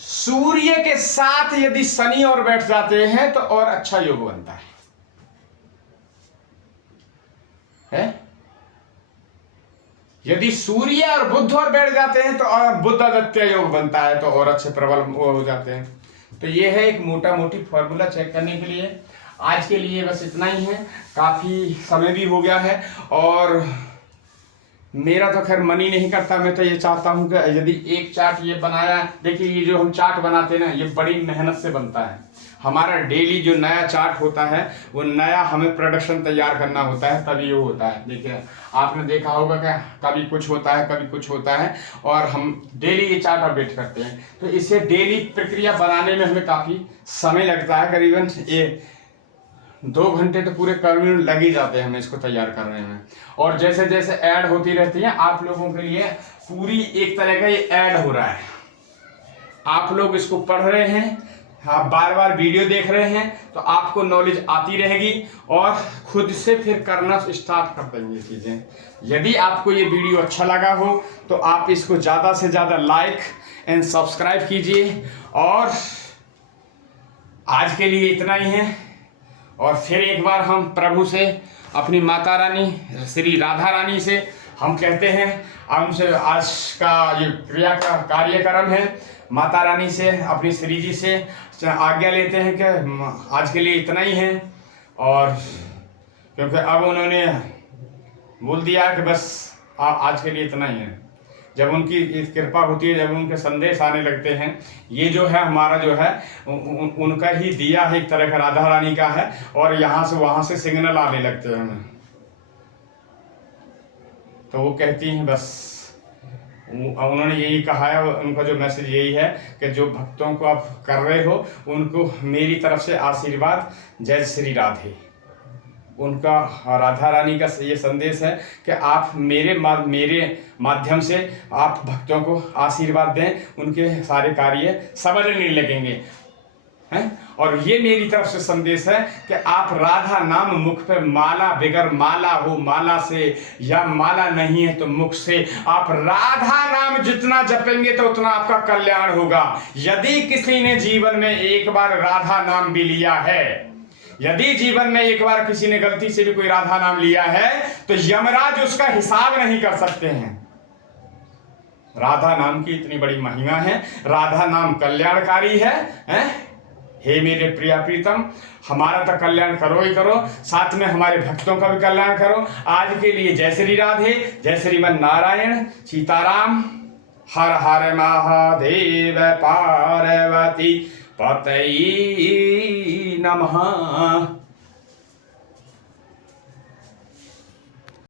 सूर्य के साथ यदि शनि और बैठ जाते हैं तो और अच्छा योग बनता है? यदि सूर्य और बुध और बैठ जाते हैं तो और बुध आदित्य योग बनता है, तो और अच्छे प्रबल हो जाते हैं। तो ये है एक मोटा मोटी फॉर्मूला चेक करने के लिए। आज के लिए बस इतना ही है, काफी समय भी हो गया है और मेरा तो खैर मन ही नहीं करता। मैं तो ये चाहता हूं कि यदि एक चार्ट ये बनाया, देखिए ये जो हम चार्ट बनाते हैं ना, ये बड़ी मेहनत से बनता है। हमारा डेली जो नया चार्ट होता है वो नया हमें प्रोडक्शन तैयार करना होता है, तभी ये होता है। देखिए आपने देखा होगा कि कभी कुछ होता है, कभी कुछ होता है, और हम डेली ये चार्ट अपडेट करते हैं। तो इसे डेली प्रक्रिया बनाने में हमें काफ़ी समय लगता है, करीबन ये 2 घंटे तो पूरे कर्म लग ही जाते हैं हमें इसको तैयार करने में। और जैसे जैसे ऐड होती रहती है आप लोगों के लिए पूरी एक तरह का ये ऐड हो रहा है। आप लोग इसको पढ़ रहे हैं, आप बार बार वीडियो देख रहे हैं, तो आपको नॉलेज आती रहेगी और खुद से फिर करना स्टार्ट कर देंगे चीज़ें। यदि आपको ये वीडियो अच्छा लगा हो तो आप इसको ज़्यादा से ज़्यादा लाइक एंड सब्सक्राइब कीजिए। और आज के लिए इतना ही है। और फिर एक बार हम प्रभु से, अपनी माता रानी श्री राधा रानी से हम कहते हैं, हमसे आज का ये क्रिया का कार्यक्रम है, माता रानी से, अपनी श्री जी से आज्ञा लेते हैं कि आज के लिए इतना ही है। और क्योंकि अब उन्होंने बोल दिया कि बस आज के लिए इतना ही है। जब उनकी कृपा होती है, जब उनके संदेश आने लगते हैं, ये जो है हमारा जो है उनका ही दिया है, एक तरह का राधा रानी का है, और यहाँ से वहाँ से सिग्नल आने लगते हैं हमें। तो वो कहती हैं बस, उन्होंने यही कहा है, उनका जो मैसेज यही है कि जो भक्तों को आप कर रहे हो उनको मेरी तरफ से आशीर्वाद, जय श्री राधे। उनका राधा रानी का ये संदेश है कि आप मेरे माध्यम से आप भक्तों को आशीर्वाद दें, उनके सारे कार्य समझने लगेंगे हैं। और ये मेरी तरफ से संदेश है कि आप राधा नाम मुख पे माला, बिगर माला हो माला से, या माला नहीं है तो मुख से आप राधा नाम जितना जपेंगे तो उतना आपका कल्याण होगा। यदि किसी ने जीवन में एक बार राधा नाम भी लिया है, यदि जीवन में एक बार किसी ने गलती से भी कोई राधा नाम लिया है, तो यमराज उसका हिसाब नहीं कर सकते हैं। राधा नाम की इतनी बड़ी महिमा है, राधा नाम कल्याणकारी है, हे मेरे प्रिया प्रीतम, हमारा तो कल्याण करो ही करो, साथ में हमारे भक्तों का भी कल्याण करो। आज के लिए जय श्री राधे, जय श्रीमन नारायण, सीताराम, हर हर महादेव, पार्वती पतये नमः।